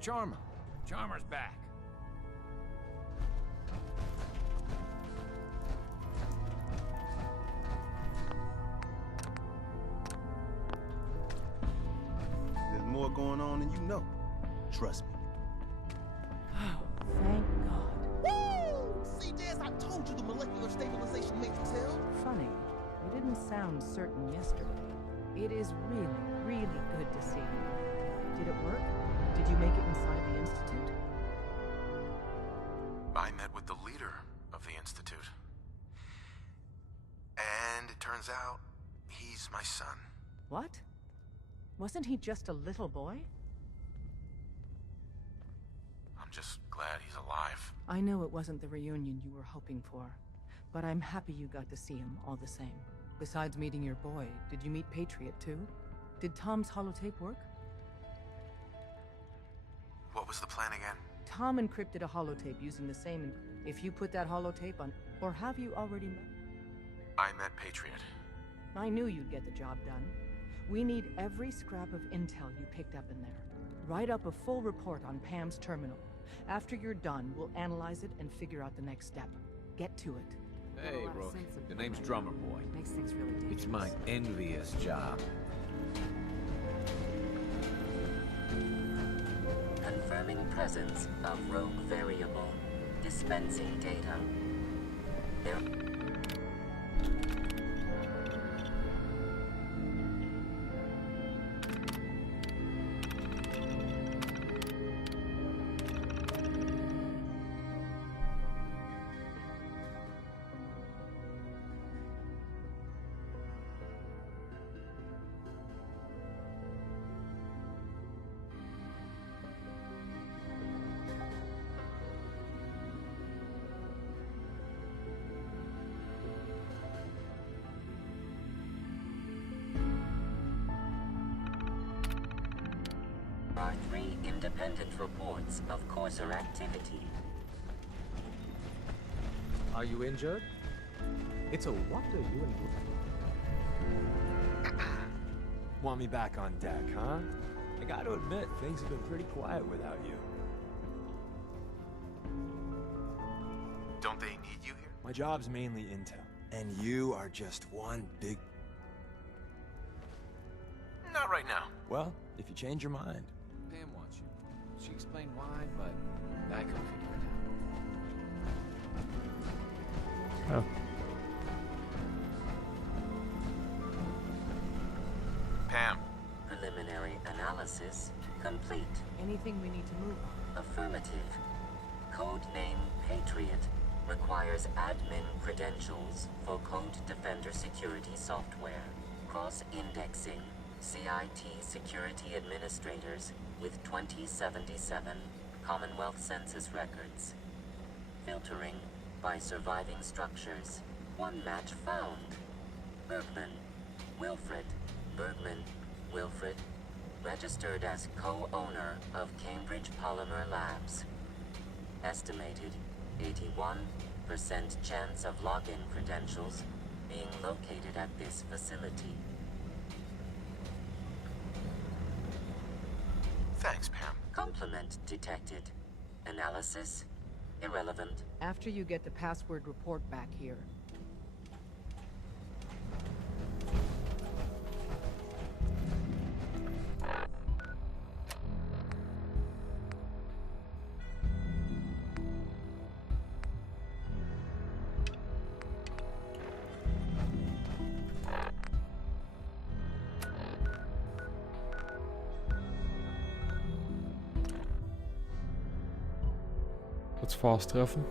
Charmer. Charmer's back. There's more going on than you know. Trust me. Thank God. Woo! See, Jazz, I told you the molecular stabilization matrix held. Funny, you didn't sound certain yesterday. It is really, really good to see you. Did it work? Did you make it inside the Institute? I met with the leader of the Institute. And it turns out, he's my son. What? Wasn't he just a little boy? I'm just glad he's alive. I know it wasn't the reunion you were hoping for, but I'm happy you got to see him all the same. Besides meeting your boy, did you meet Patriot too? Did Tom's holotape work? What was the plan again? Tom encrypted a holotape using the same. If you put that holotape on, or have you already met? I met Patriot. I knew you'd get the job done. We need every scrap of intel you picked up in there. Write up a full report on Pam's terminal. After you're done, we'll analyze it and figure out the next step. Get to it. Hey, Rook. The name's Drummer Boy. Makes things really dangerous. It's my envious job. Confirming presence of rogue variable. Dispensing data. There... There are 3 independent reports of courser activity. Are you injured? It's a wonder you and... Want me back on deck, huh? I gotta admit, things have been pretty quiet without you. Don't they need you here? My job's mainly intel, and you are just one big... Not right now. Well, if you change your mind. Pam wants you. She explained why, but I can figure it out. Oh. Pam. Preliminary analysis complete. Anything we need to move on? Affirmative. Codename Patriot requires admin credentials for Code Defender security software. Cross-indexing CIT security administrators with 2077 Commonwealth Census records. Filtering by surviving structures. One match found. Bergman, Wilfred. Bergman, Wilfred. Registered as co-owner of Cambridge Polymer Labs. Estimated 81% chance of login credentials being located at this facility. Thanks, Pam. Complement detected. Analysis irrelevant. After you get the password report back here. Let's fast treffen.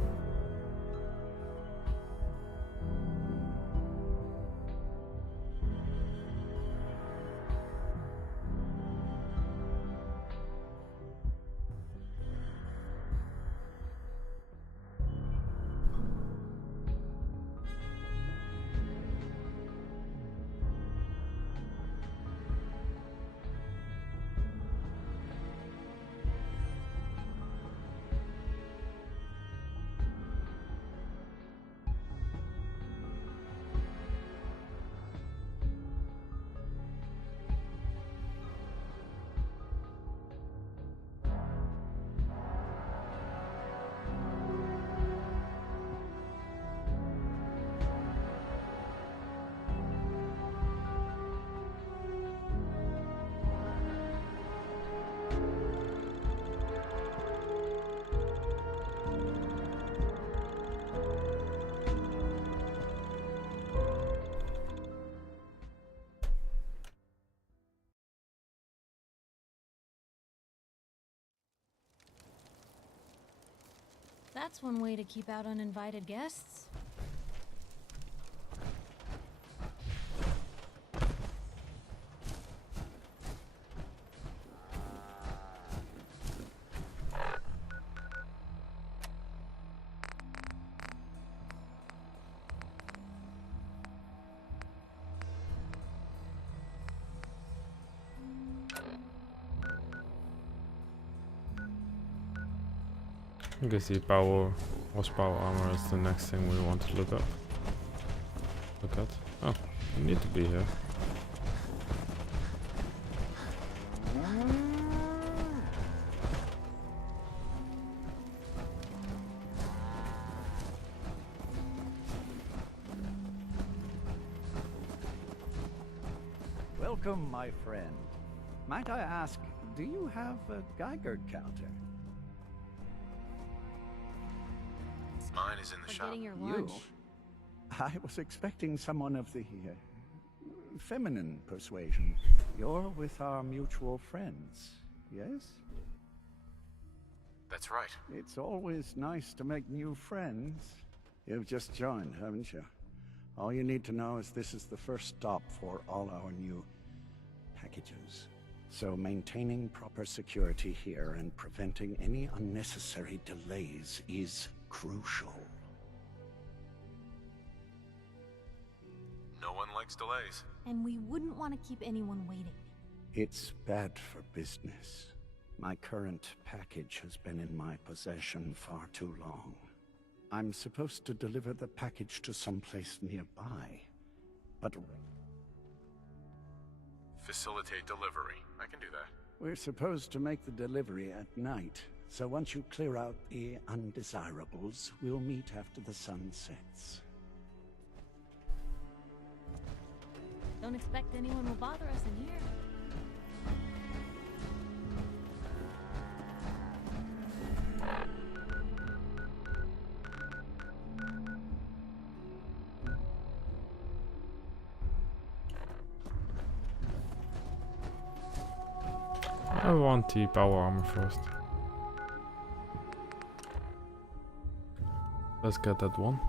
That's one way to keep out uninvited guests. I guess the horsepower armor is the next thing we want to look at. Oh, you need to be here. Welcome, my friend. Might I ask, do you have a Geiger counter? Mine is in the shop. Getting your lunch. I was expecting someone of the feminine persuasion. You're with our mutual friends, yes? That's right. It's always nice to make new friends. You've just joined, haven't you? All you need to know is this is the first stop for all our new packages. So maintaining proper security here and preventing any unnecessary delays is crucial. No one likes delays. And we wouldn't want to keep anyone waiting. It's bad for business. My current package has been in my possession far too long. I'm supposed to deliver the package to someplace nearby, but... Facilitate delivery. I can do that. We're supposed to make the delivery at night, so once you clear out the undesirables, we'll meet after the sun sets. Don't expect anyone will bother us in here. I want the power armor first. Let's get that one.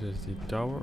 This is the tower.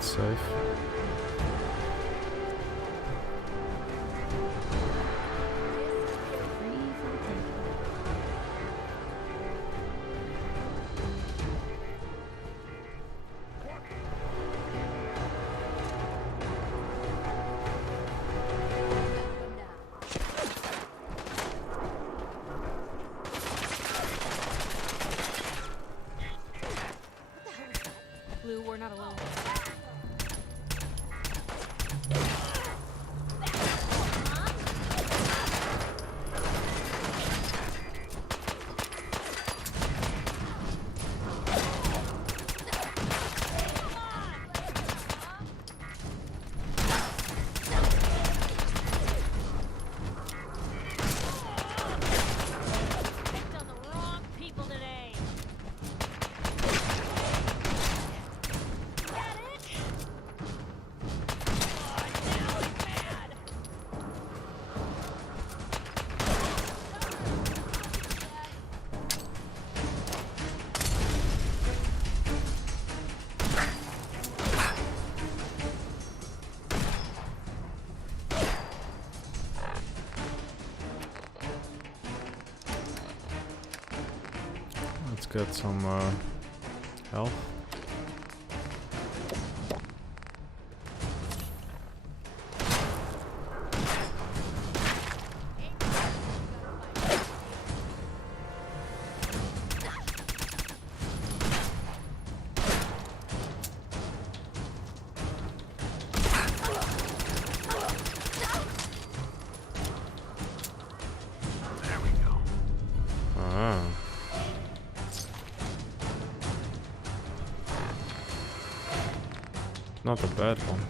Safe. Let's get some health. Not a bad one.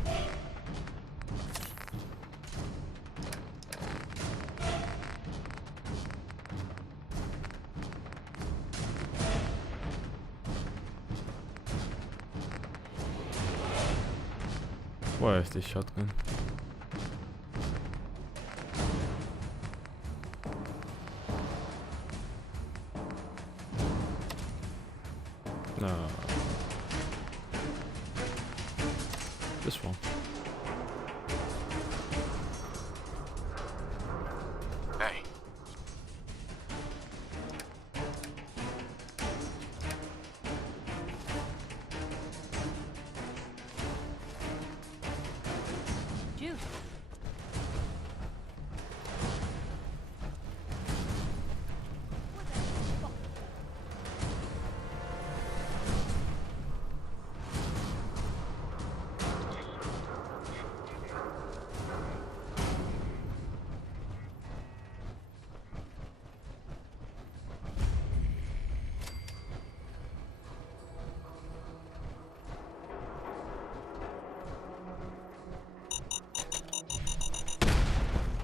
Where is this shotgun? No. This one. Hey. Jude.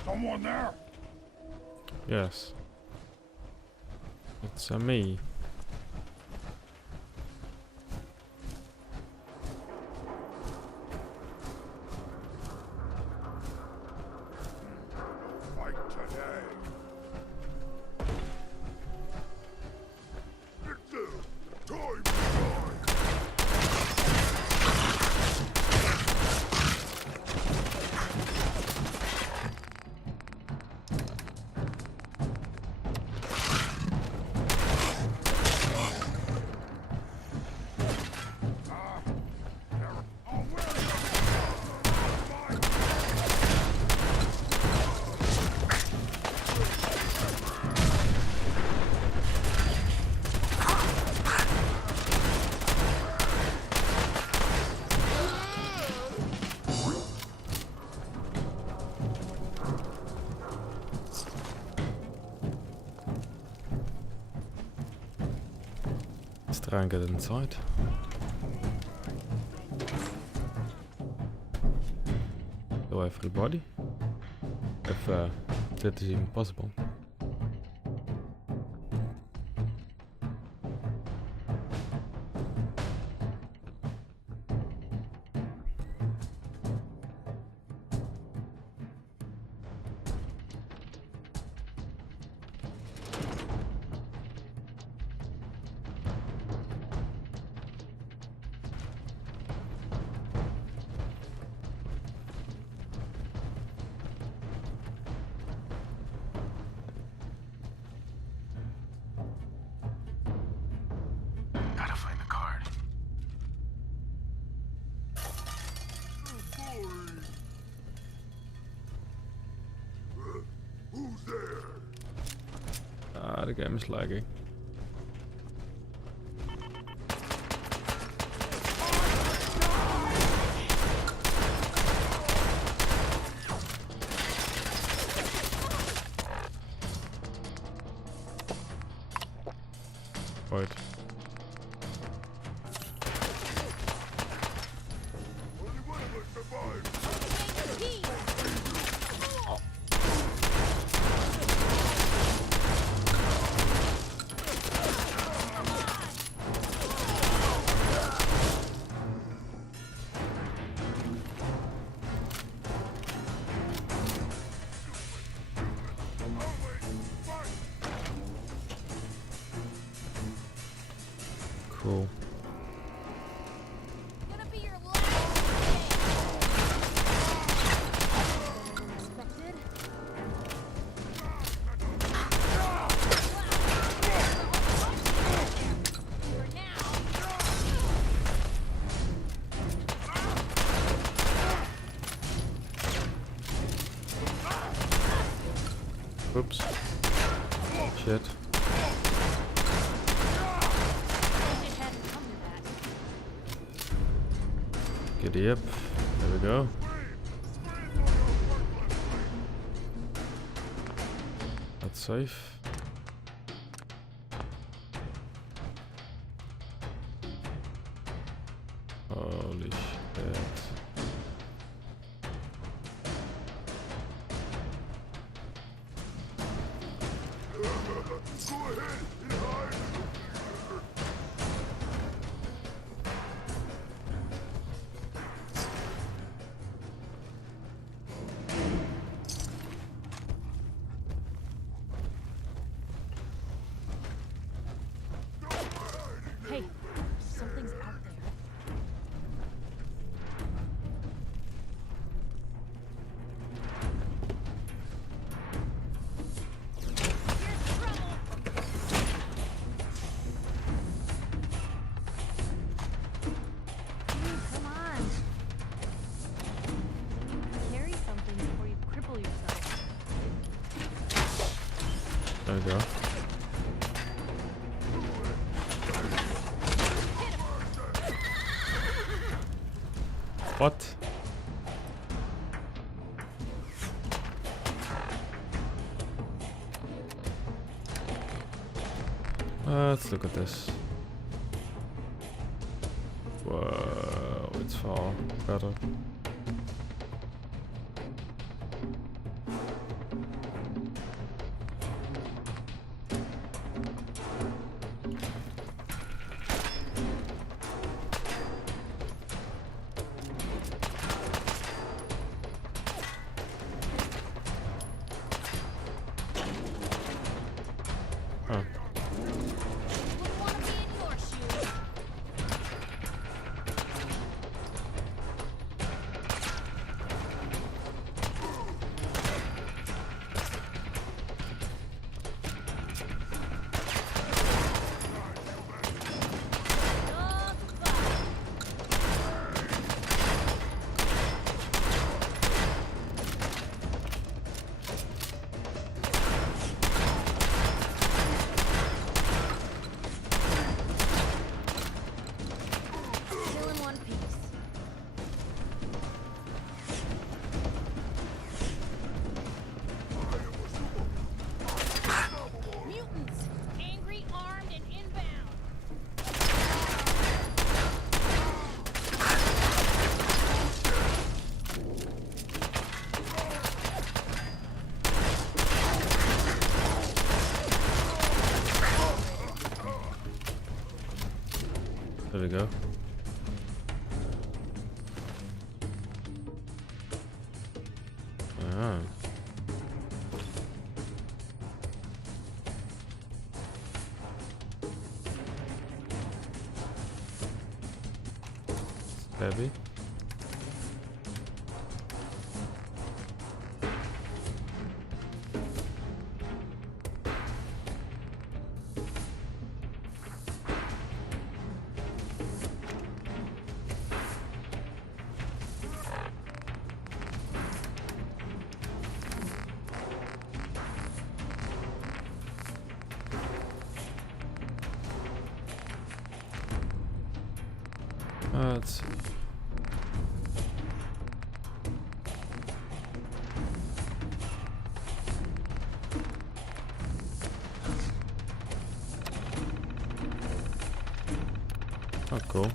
Someone there? Yes. It's me. Fight today. Victor, time to die. Let's try and get inside. Do I have everybody? If that is even possible. Gotta find the card. Who's there? Ah, the game is lagging. fight. Cool. Oops. Shit. Giddy up. There we go. That's safe. Holy shit. Hey, something's out there. Come on. Carry something before you cripple yourself. There we go. What? Let's look at this. Whoa, it's far better. Huh. Still in one piece. Mutants! Angry, armed, and inbound! There we go. Ah. Heavy. Let's see. cool.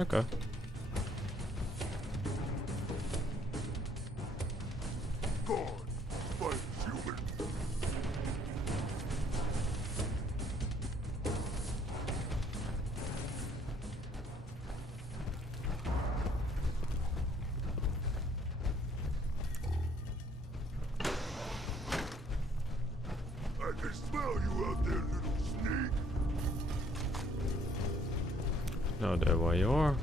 Okay. God, my human. I can smell you out there, little snake. No, there where you are.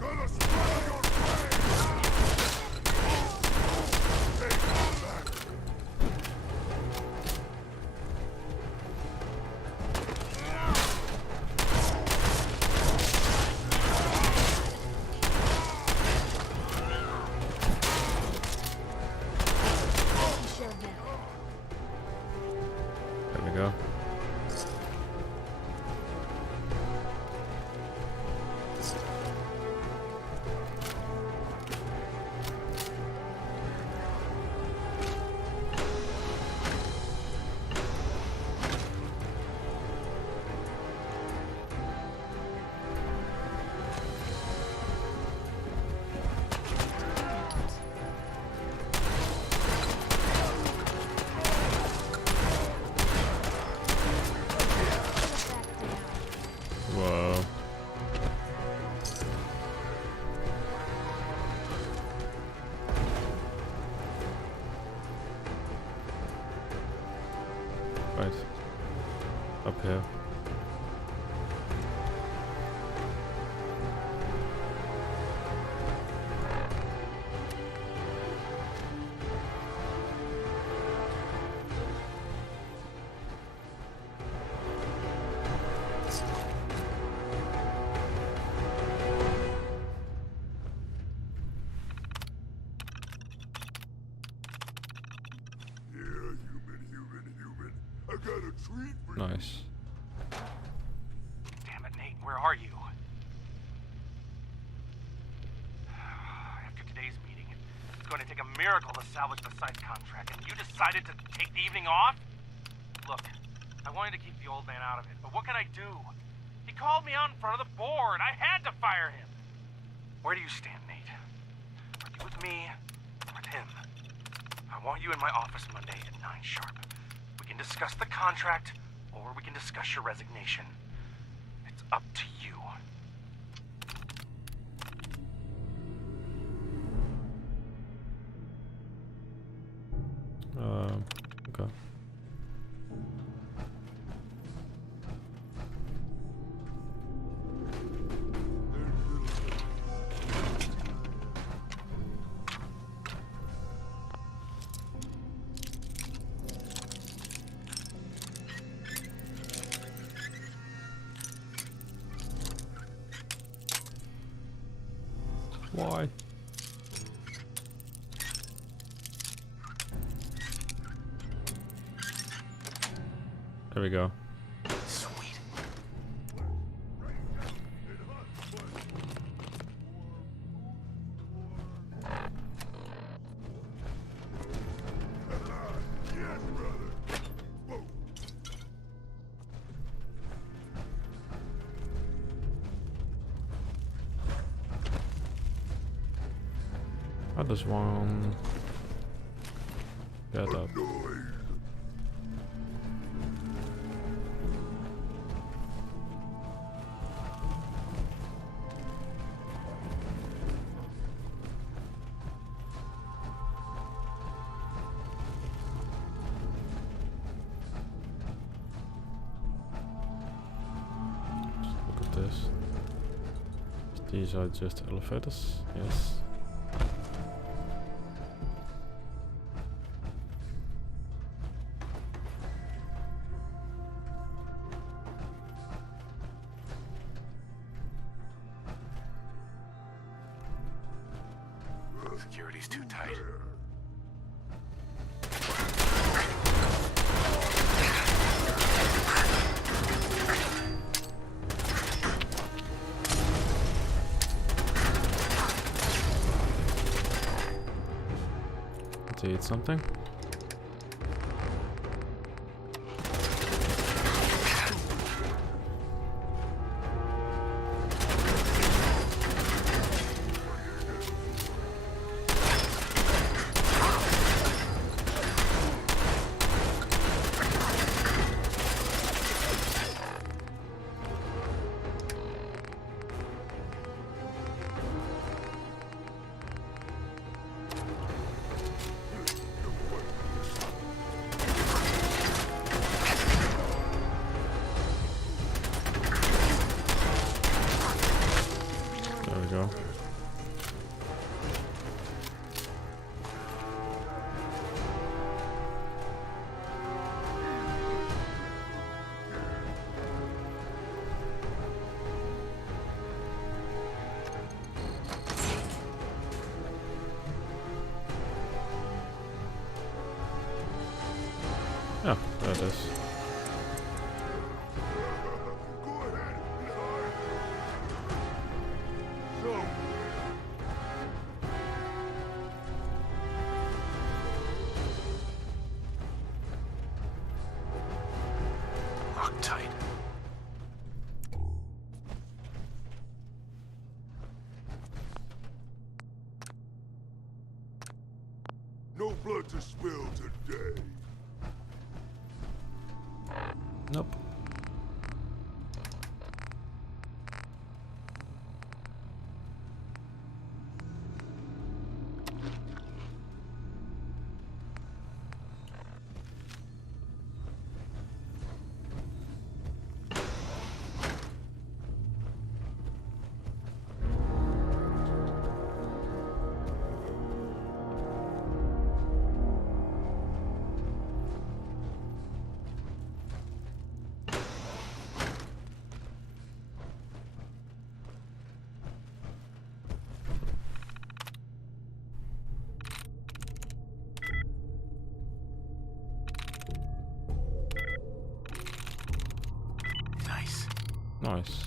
Gotta smell your There we go. Whoa. Right. Up here. human. I got a treat for you. Nice. Damn it, Nate, where are you? After today's meeting, it's going to take a miracle to salvage the site contract, and you decided to take the evening off? Look, I wanted to keep the old man out of it, but what can I do? He called me out in front of the board. I had to fire him. Where do you stand, Nate? Are you with me or with him? I want you in my office Monday at 9 sharp. We can discuss the contract, or we can discuss your resignation. It's up to you. Okay. Why? There we go. Sweet. I just want get up. Look at this. These are just elevators. Yes. Security's too tight. Let's eat something. There we go. Yeah, there it is. Lock tight. No blood to spill today. Nope. Nice. Nice.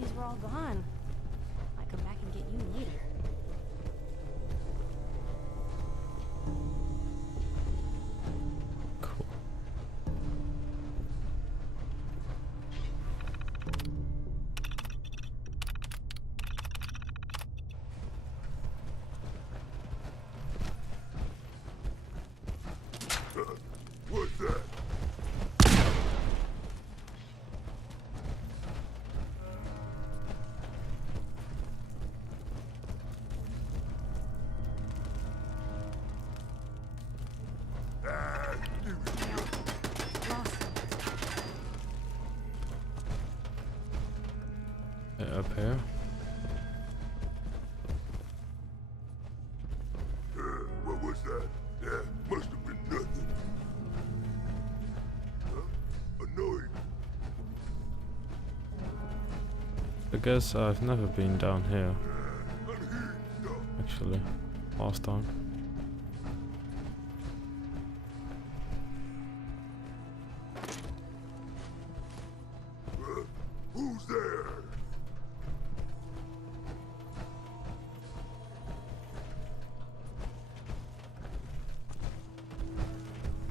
these were all gone. Might come back and get you later. What's that? Up here. What was that? That must have been nothing. Annoying. I guess I've never been down here. Actually, last time. Who's there?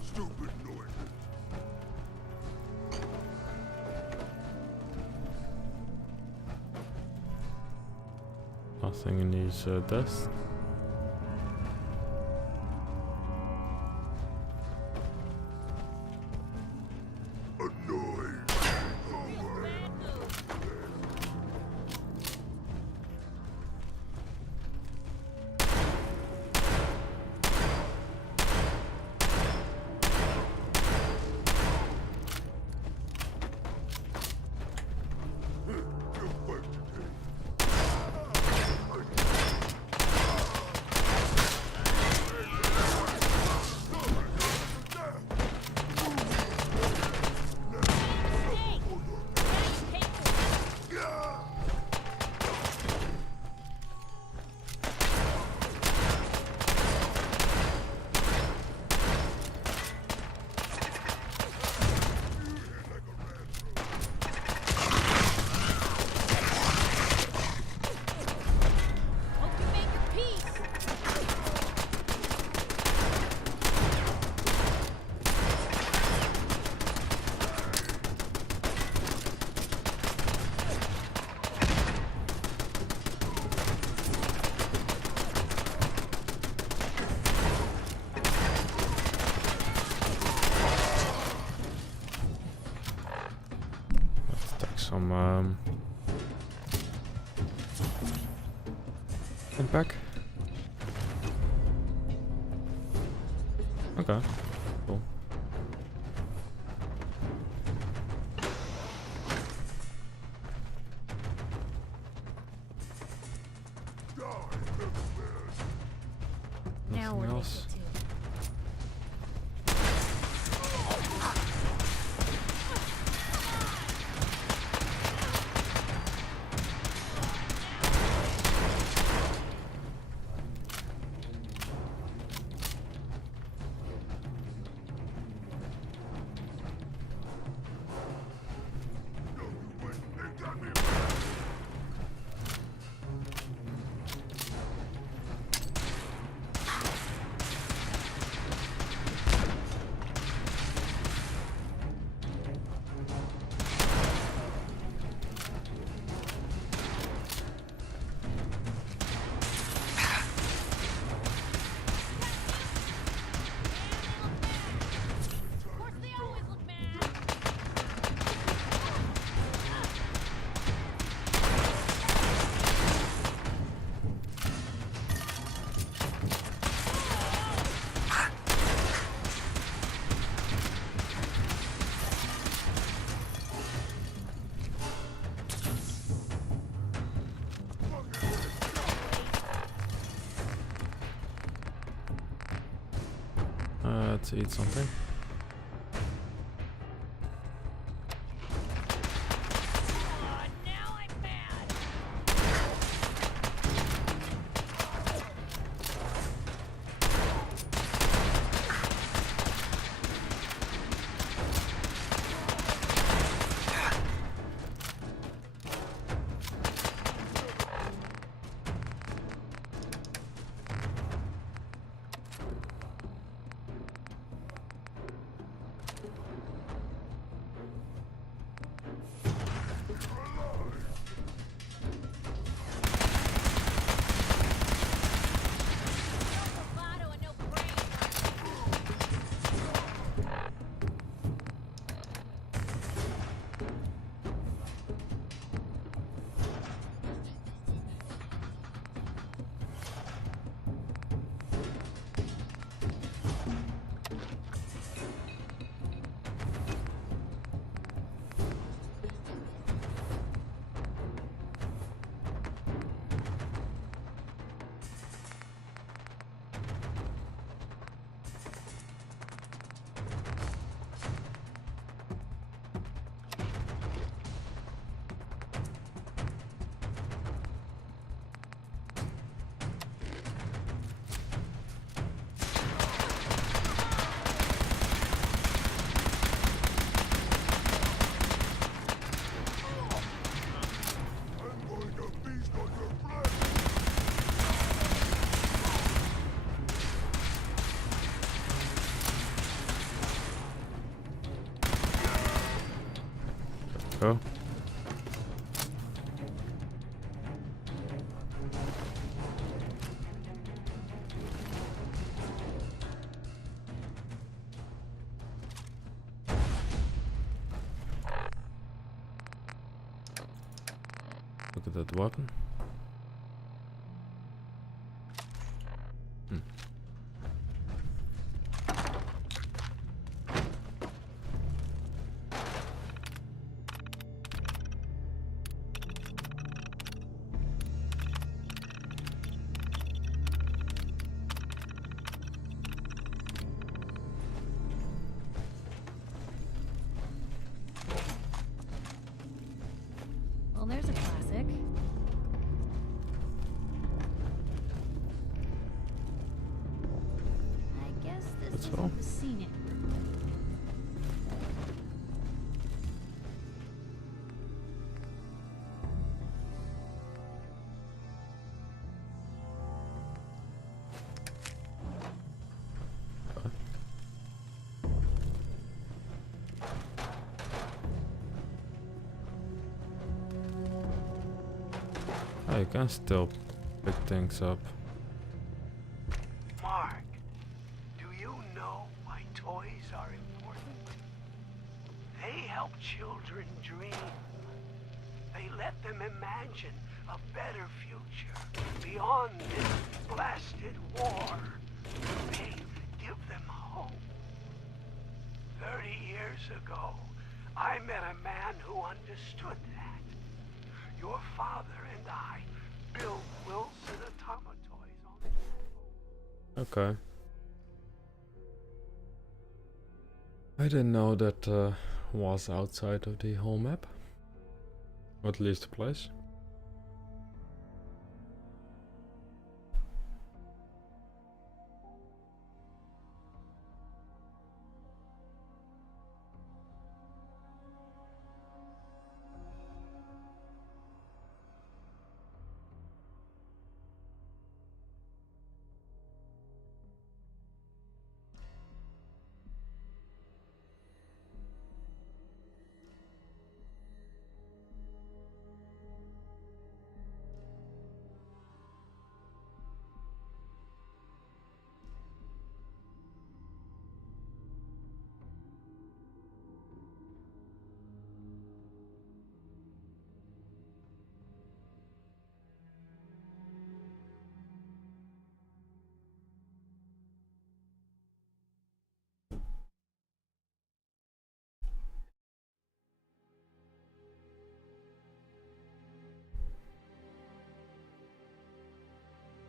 Stupid noises. Nothing in these desks. Annoying. Some back. Okay, cool. Now Nothing we're else. naked too. Let's eat something. Look at that weapon. Well, there's a classic. I guess this That's isn't all. the scenic route. I can still pick things up. Mark, do you know why toys are important? They help children dream. They let them imagine a better future beyond this blasted war. They give them hope. 30 years ago, I met a man who understood that. Your father and I built Wilson Automatoys on the Okay. I didn't know that was outside of the whole map. Or at least the place.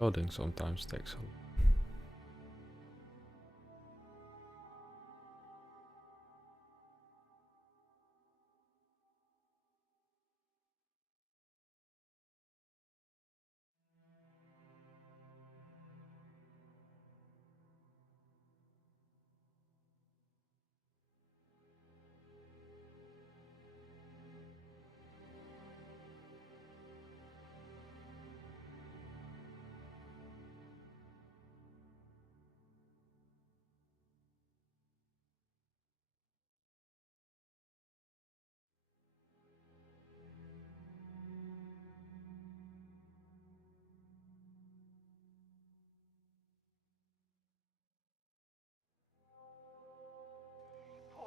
Loading sometimes takes a while.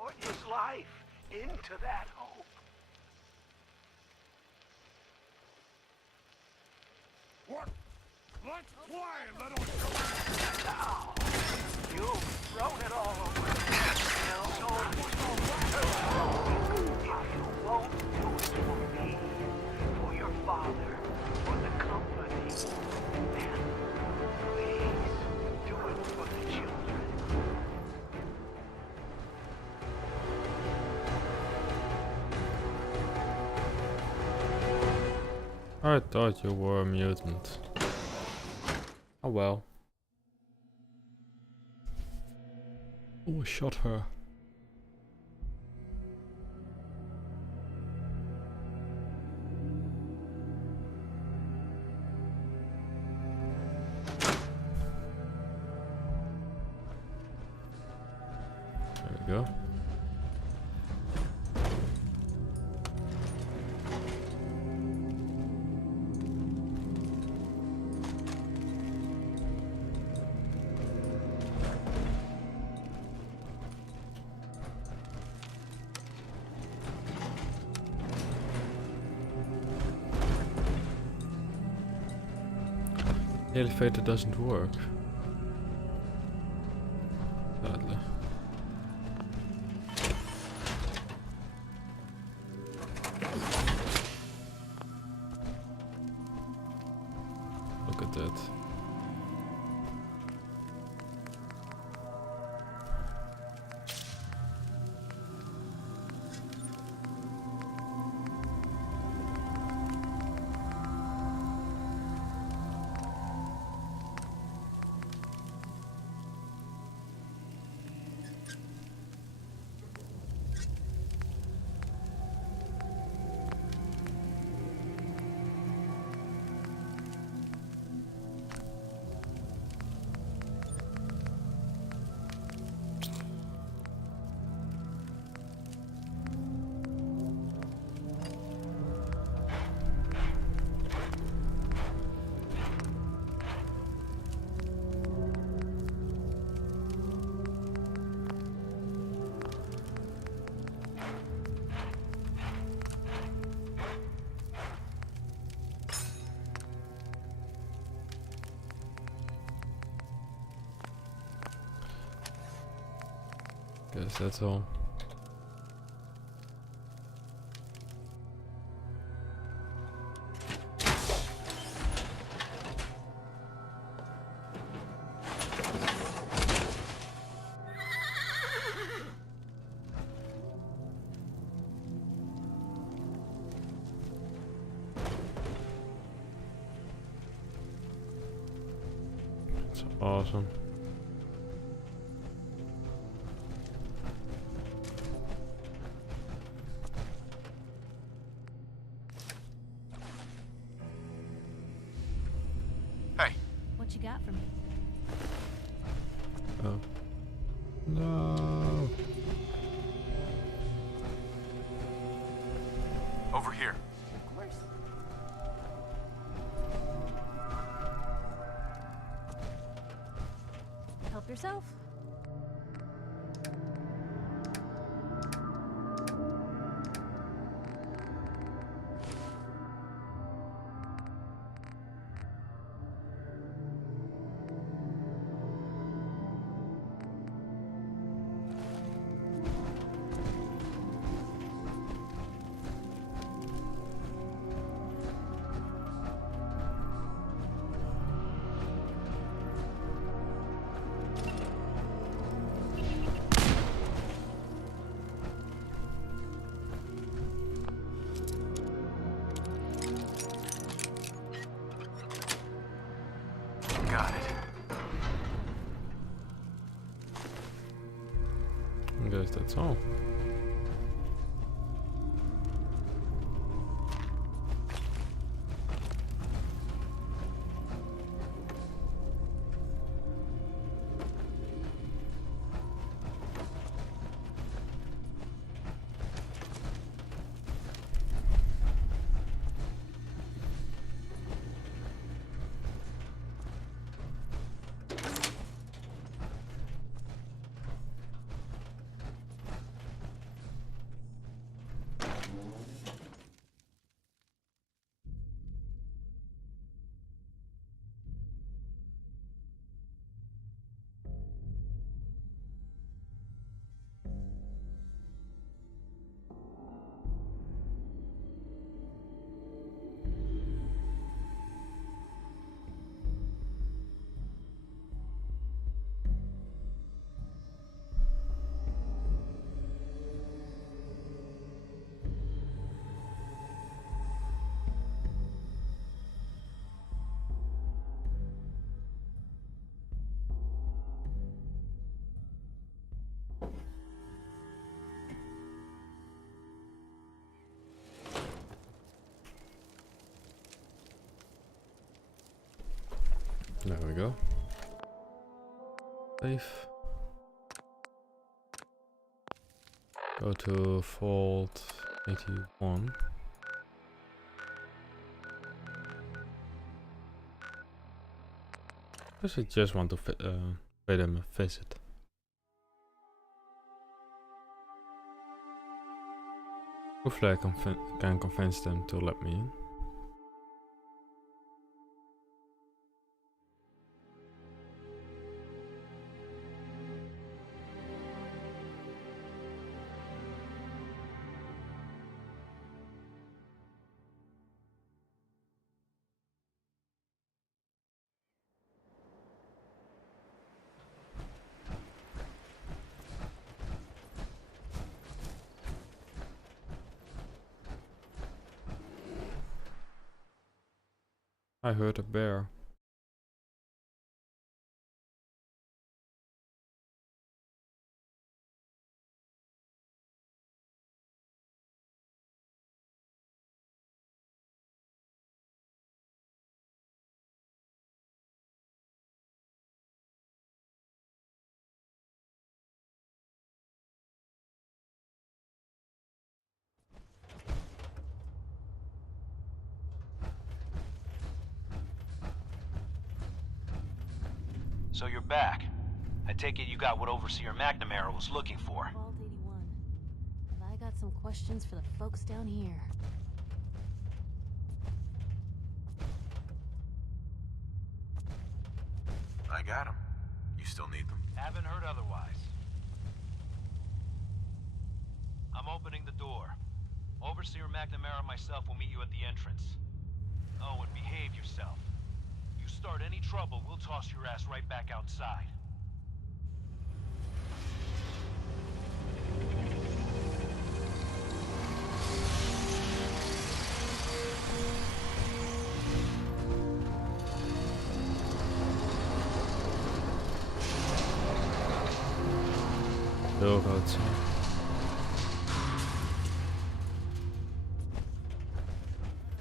poured his life into that hope. What? Let's play, little Now, you thrown it all away. So if you won't do it for me, for your father, for the company, then please do it for the children. I thought you were a mutant. Oh well. Oh, I shot her. There we go. The elevator doesn't work. Sadly. Look at that. Guess that's all. It's awesome. What you got for me? Oh. No. Over here. Of course. Help yourself. Got it. I guess that's all. There we go. Safe. Go to Vault 81. I just want to pay them a visit. Hopefully I can convince them to let me in. I heard a bear. So you're back. I take it you got what Overseer McNamara was looking for. Vault 81. Have I got some questions for the folks down here? I got them. You still need them? Haven't heard otherwise. I'm opening the door. Overseer McNamara and myself will meet you at the entrance. Oh, and behave yourself. You start any trouble, we'll toss your ass right back outside. Dog outside.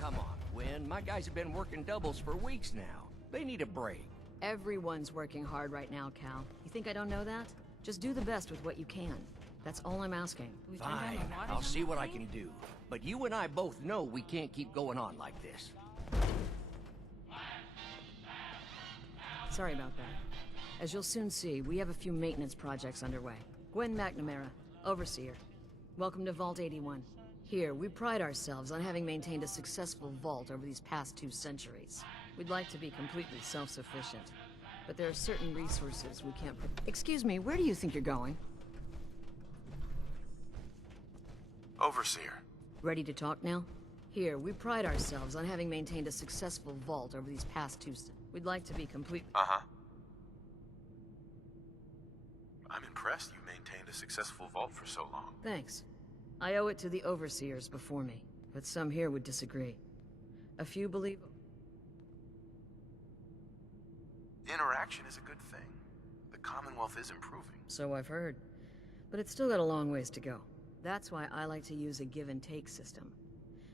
Come on, Gwen. My guys have been working doubles for weeks now. They need a break. Everyone's working hard right now, Cal. You think I don't know that? Just do the best with what you can. That's all I'm asking. Fine, I'll see what I can do. But you and I both know we can't keep going on like this. Sorry about that. As you'll soon see, we have a few maintenance projects underway. Gwen McNamara, Overseer. Welcome to Vault 81. Here, we pride ourselves on having maintained a successful vault over these past 2 centuries. We'd like to be completely self-sufficient, but there are certain resources we can't... Excuse me, where do you think you're going? Overseer. Ready to talk now? Here, we pride ourselves on having maintained a successful vault over these past 2 We'd like to be complete... Uh-huh. I'm impressed you maintained a successful vault for so long. Thanks. I owe it to the Overseers before me, but some here would disagree. A few believe... Interaction is a good thing. The Commonwealth is improving. So I've heard. But it's still got a long ways to go. That's why I like to use a give-and-take system.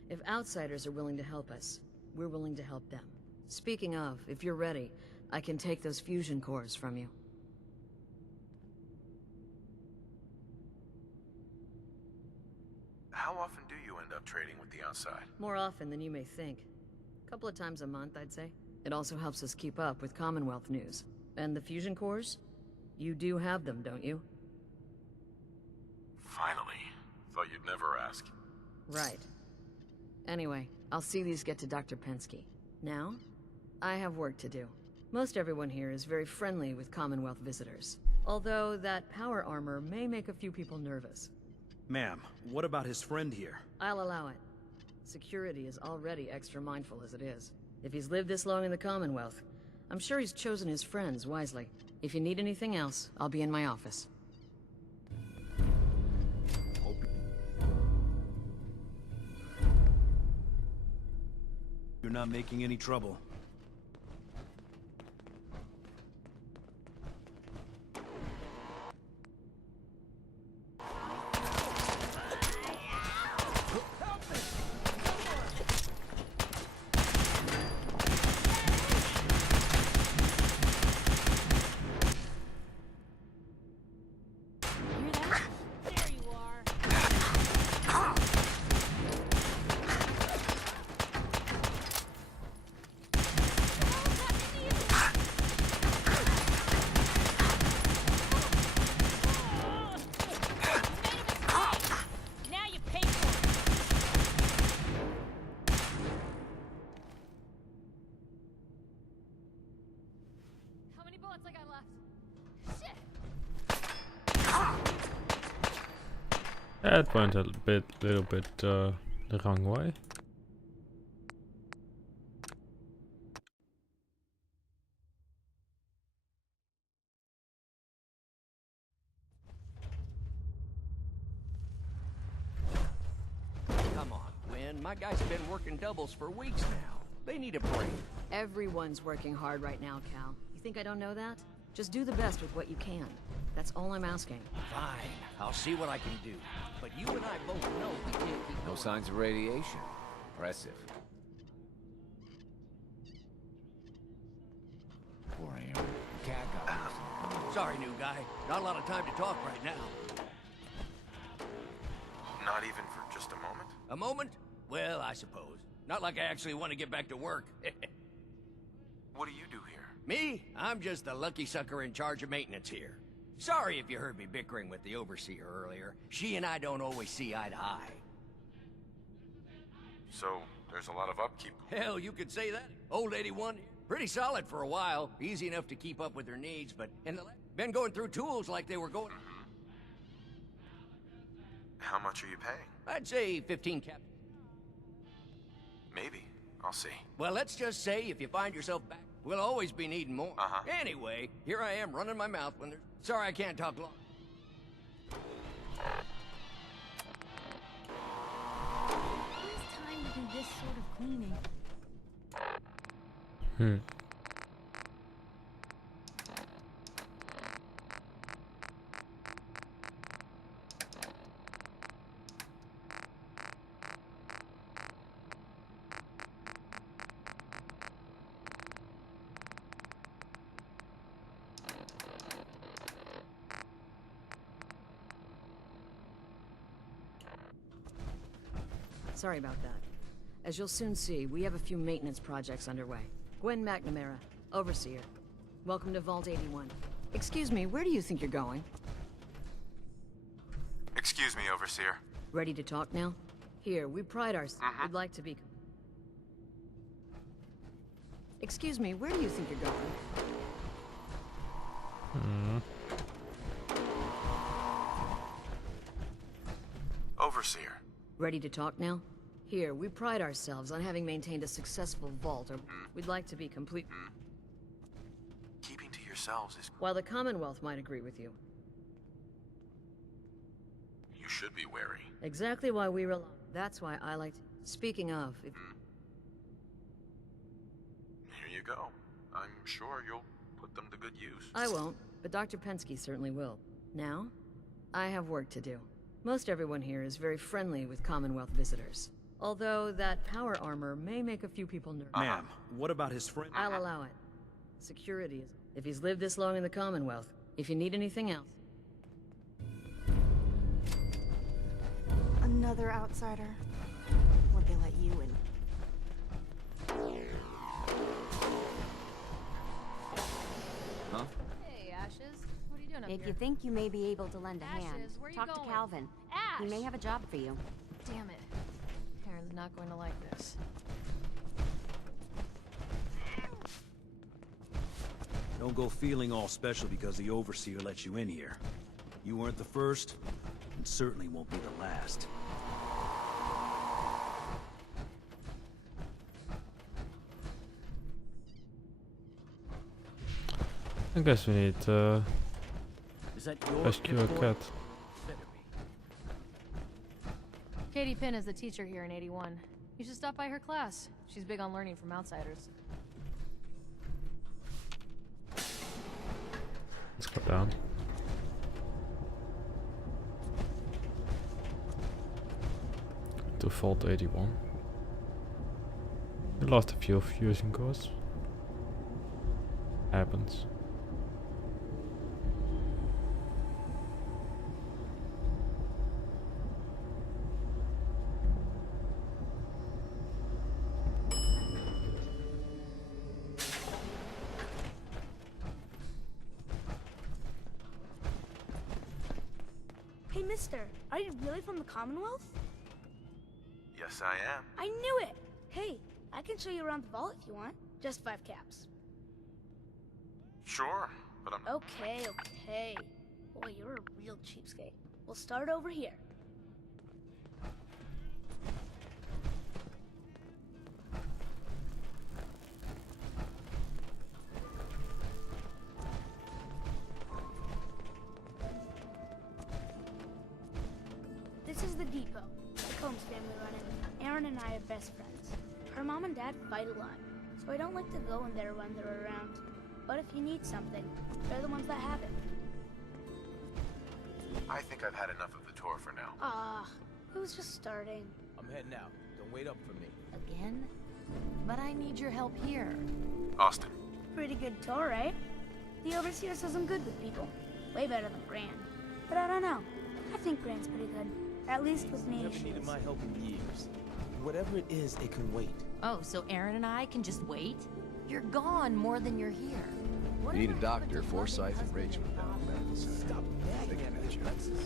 If outsiders are willing to help us, we're willing to help them. Speaking of, if you're ready, I can take those fusion cores from you. How often do you end up trading with the outside? More often than you may think. A couple of times a month, I'd say. It also helps us keep up with Commonwealth news. And the fusion cores? You do have them, don't you? Finally. Thought you'd never ask. Right. Anyway, I'll see these get to Dr. Pensky. Now, I have work to do. Most everyone here is very friendly with Commonwealth visitors. Although that power armor may make a few people nervous. Ma'am, what about his friend here? I'll allow it. Security is already extra mindful as it is. If he's lived this long in the Commonwealth, I'm sure he's chosen his friends wisely. If you need anything else, I'll be in my office. You're not making any trouble. That went a little bit the wrong way. Come on, Gwen. My guys have been working doubles for weeks now. They need a break. Everyone's working hard right now, Cal. You think I don't know that? Just do the best with what you can. That's all I'm asking. Fine, I'll see what I can do. But you and I both know we can't keep No going. signs of radiation. Impressive. 4 a.m. Cat got Sorry, new guy. Not a lot of time to talk right now. Not even for just a moment? A moment? Well, I suppose. Not like I actually want to get back to work. What do you do here? Me? I'm just the lucky sucker in charge of maintenance here. Sorry if you heard me bickering with the overseer earlier. She and I don't always see eye to eye. So, there's a lot of upkeep. Hell, you could say that. Old 81, pretty solid for a while. Easy enough to keep up with her needs, but been going through tools like they were going... How much are you paying? I'd say 15 cap. Maybe. I'll see. Well, let's just say if you find yourself back, we'll always be needing more. Anyway, here I am running my mouth when there's... Sorry I can't talk long. Who's time to do this sort of cleaning? Sorry about that. As you'll soon see, we have a few maintenance projects underway. Gwen McNamara, Overseer. Welcome to Vault 81. Excuse me, where do you think you're going? Excuse me, Overseer. Ready to talk now? Here, we pride ourselves. We'd like to be... Excuse me, where do you think you're going? Overseer. Ready to talk now? Here, we pride ourselves on having maintained a successful vault, or we'd like to be complete... Keeping to yourselves is... While the Commonwealth might agree with you. You should be wary. Exactly why we rely... That's why I like to... Speaking of, if... Here you go. I'm sure you'll put them to good use. I won't, but Dr. Pensky certainly will. Now, I have work to do. Most everyone here is very friendly with Commonwealth visitors. Although that power armor may make a few people nervous. Ma'am, what about his friend? I'll allow it. Security is... If he's lived this long in the Commonwealth, if you need anything else... Another outsider. Would they let you in? Huh? Hey, Ashes. What are you doing up If here? you think you may be able to lend a hand, Ashes, where you talk to going? Calvin. Ash! He may have a job for you. Damn it. Karen's not going to like this. Don't go feeling all special because the Overseer let you in here. You weren't the first, and certainly won't be the last. I guess we need to Is that your rescue a kid, boy? cat. Katie Pinn is the teacher here in 81. You should stop by her class. She's big on learning from outsiders. Let's go down. To Vault 81. We lost a few fusing cores. Happens. Hey, mister, are you really from the Commonwealth? Yes, I am. I knew it! Hey, I can show you around the vault if you want. Just 5 caps. Sure, but I'm... Okay, okay. Boy, you're a real cheapskate. We'll start over here. This is the depot. The Combs family run it. Aaron and I are best friends. Her mom and dad fight a lot, so I don't like to go in there when they're around. But if you need something, they're the ones that have it. I think I've had enough of the tour for now. It was just starting. I'm heading out. Don't wait up for me. Again? But I need your help here. Austin. Pretty good tour, right? The Overseer says I'm good with people. Way better than Gran. But I don't know. I think Gran's pretty good. At least with me. Never needed my help in years. Whatever it is, it can wait. Oh, so Aaron and I can just wait? You're gone more than you're here. You need a doctor, Forsyth and Rachel down at the medical center. Stop nagging at me, Alexis.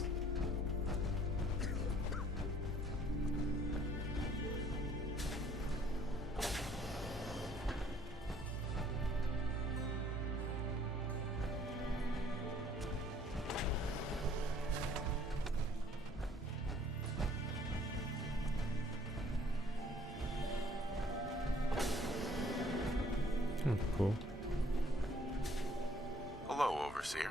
Oh, cool. Hello, Overseer.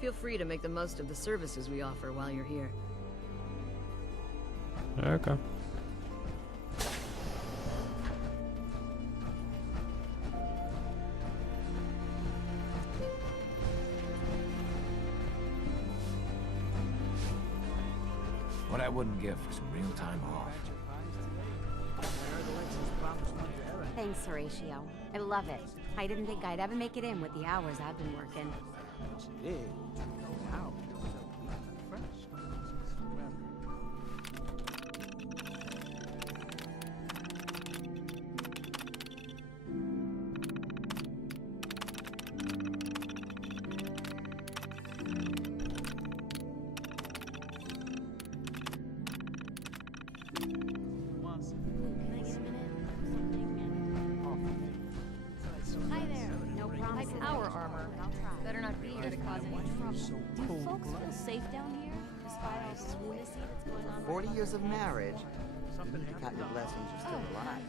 Feel free to make the most of the services we offer while you're here. Okay. What I wouldn't give for some real time off. Thanks, Horatio. I love it. I didn't think I'd ever make it in with the hours I've been working. Hi there. No problem. My power armor. Better not be here to cause any trouble. Do folks feel safe down here, despite all this lunacy that's going on? 40 years of marriage. You need to count your blessings you're still alive.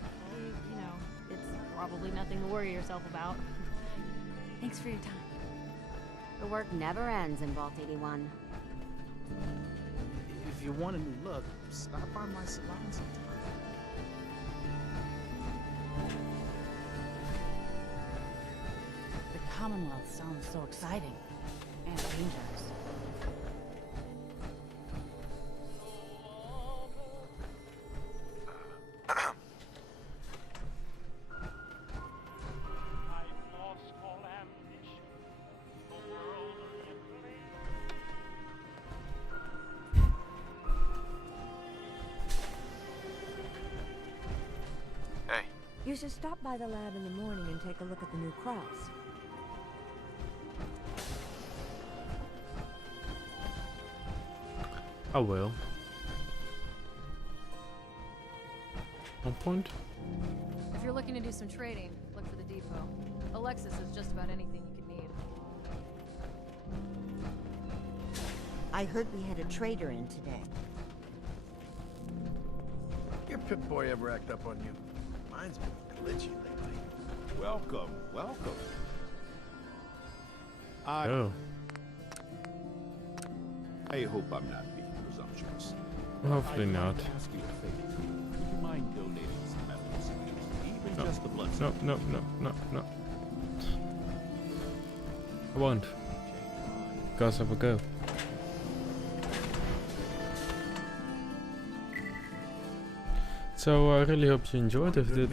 You know, it's probably nothing to worry yourself about. Thanks for your time. The work never ends in Vault 81. If you want a new look, stop by my salon sometime. The Commonwealth sounds so exciting and dangerous. You should stop by the lab in the morning and take a look at the new cross. I will. On point. If you're looking to do some trading, look for the depot. Alexis has just about anything you could need. I heard we had a trader in today. Your Pip-Boy ever act up on you? Mine's been glitchy lately. Welcome, welcome. Oh. I hope I'm not being presumptuous. Hopefully not. Ask you a favor. Would you mind donating some medical essentials? Even No, just the blood no, sample? no. I won't. Because I will go. So I really hope you enjoyed. If you did,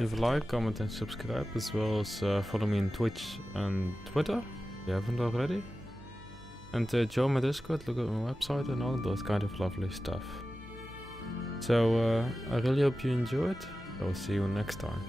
leave a like, comment and subscribe, as well as follow me on Twitch and Twitter if you haven't already. And join my Discord, look at my website and all that kind of lovely stuff. So I really hope you enjoyed. I will see you next time.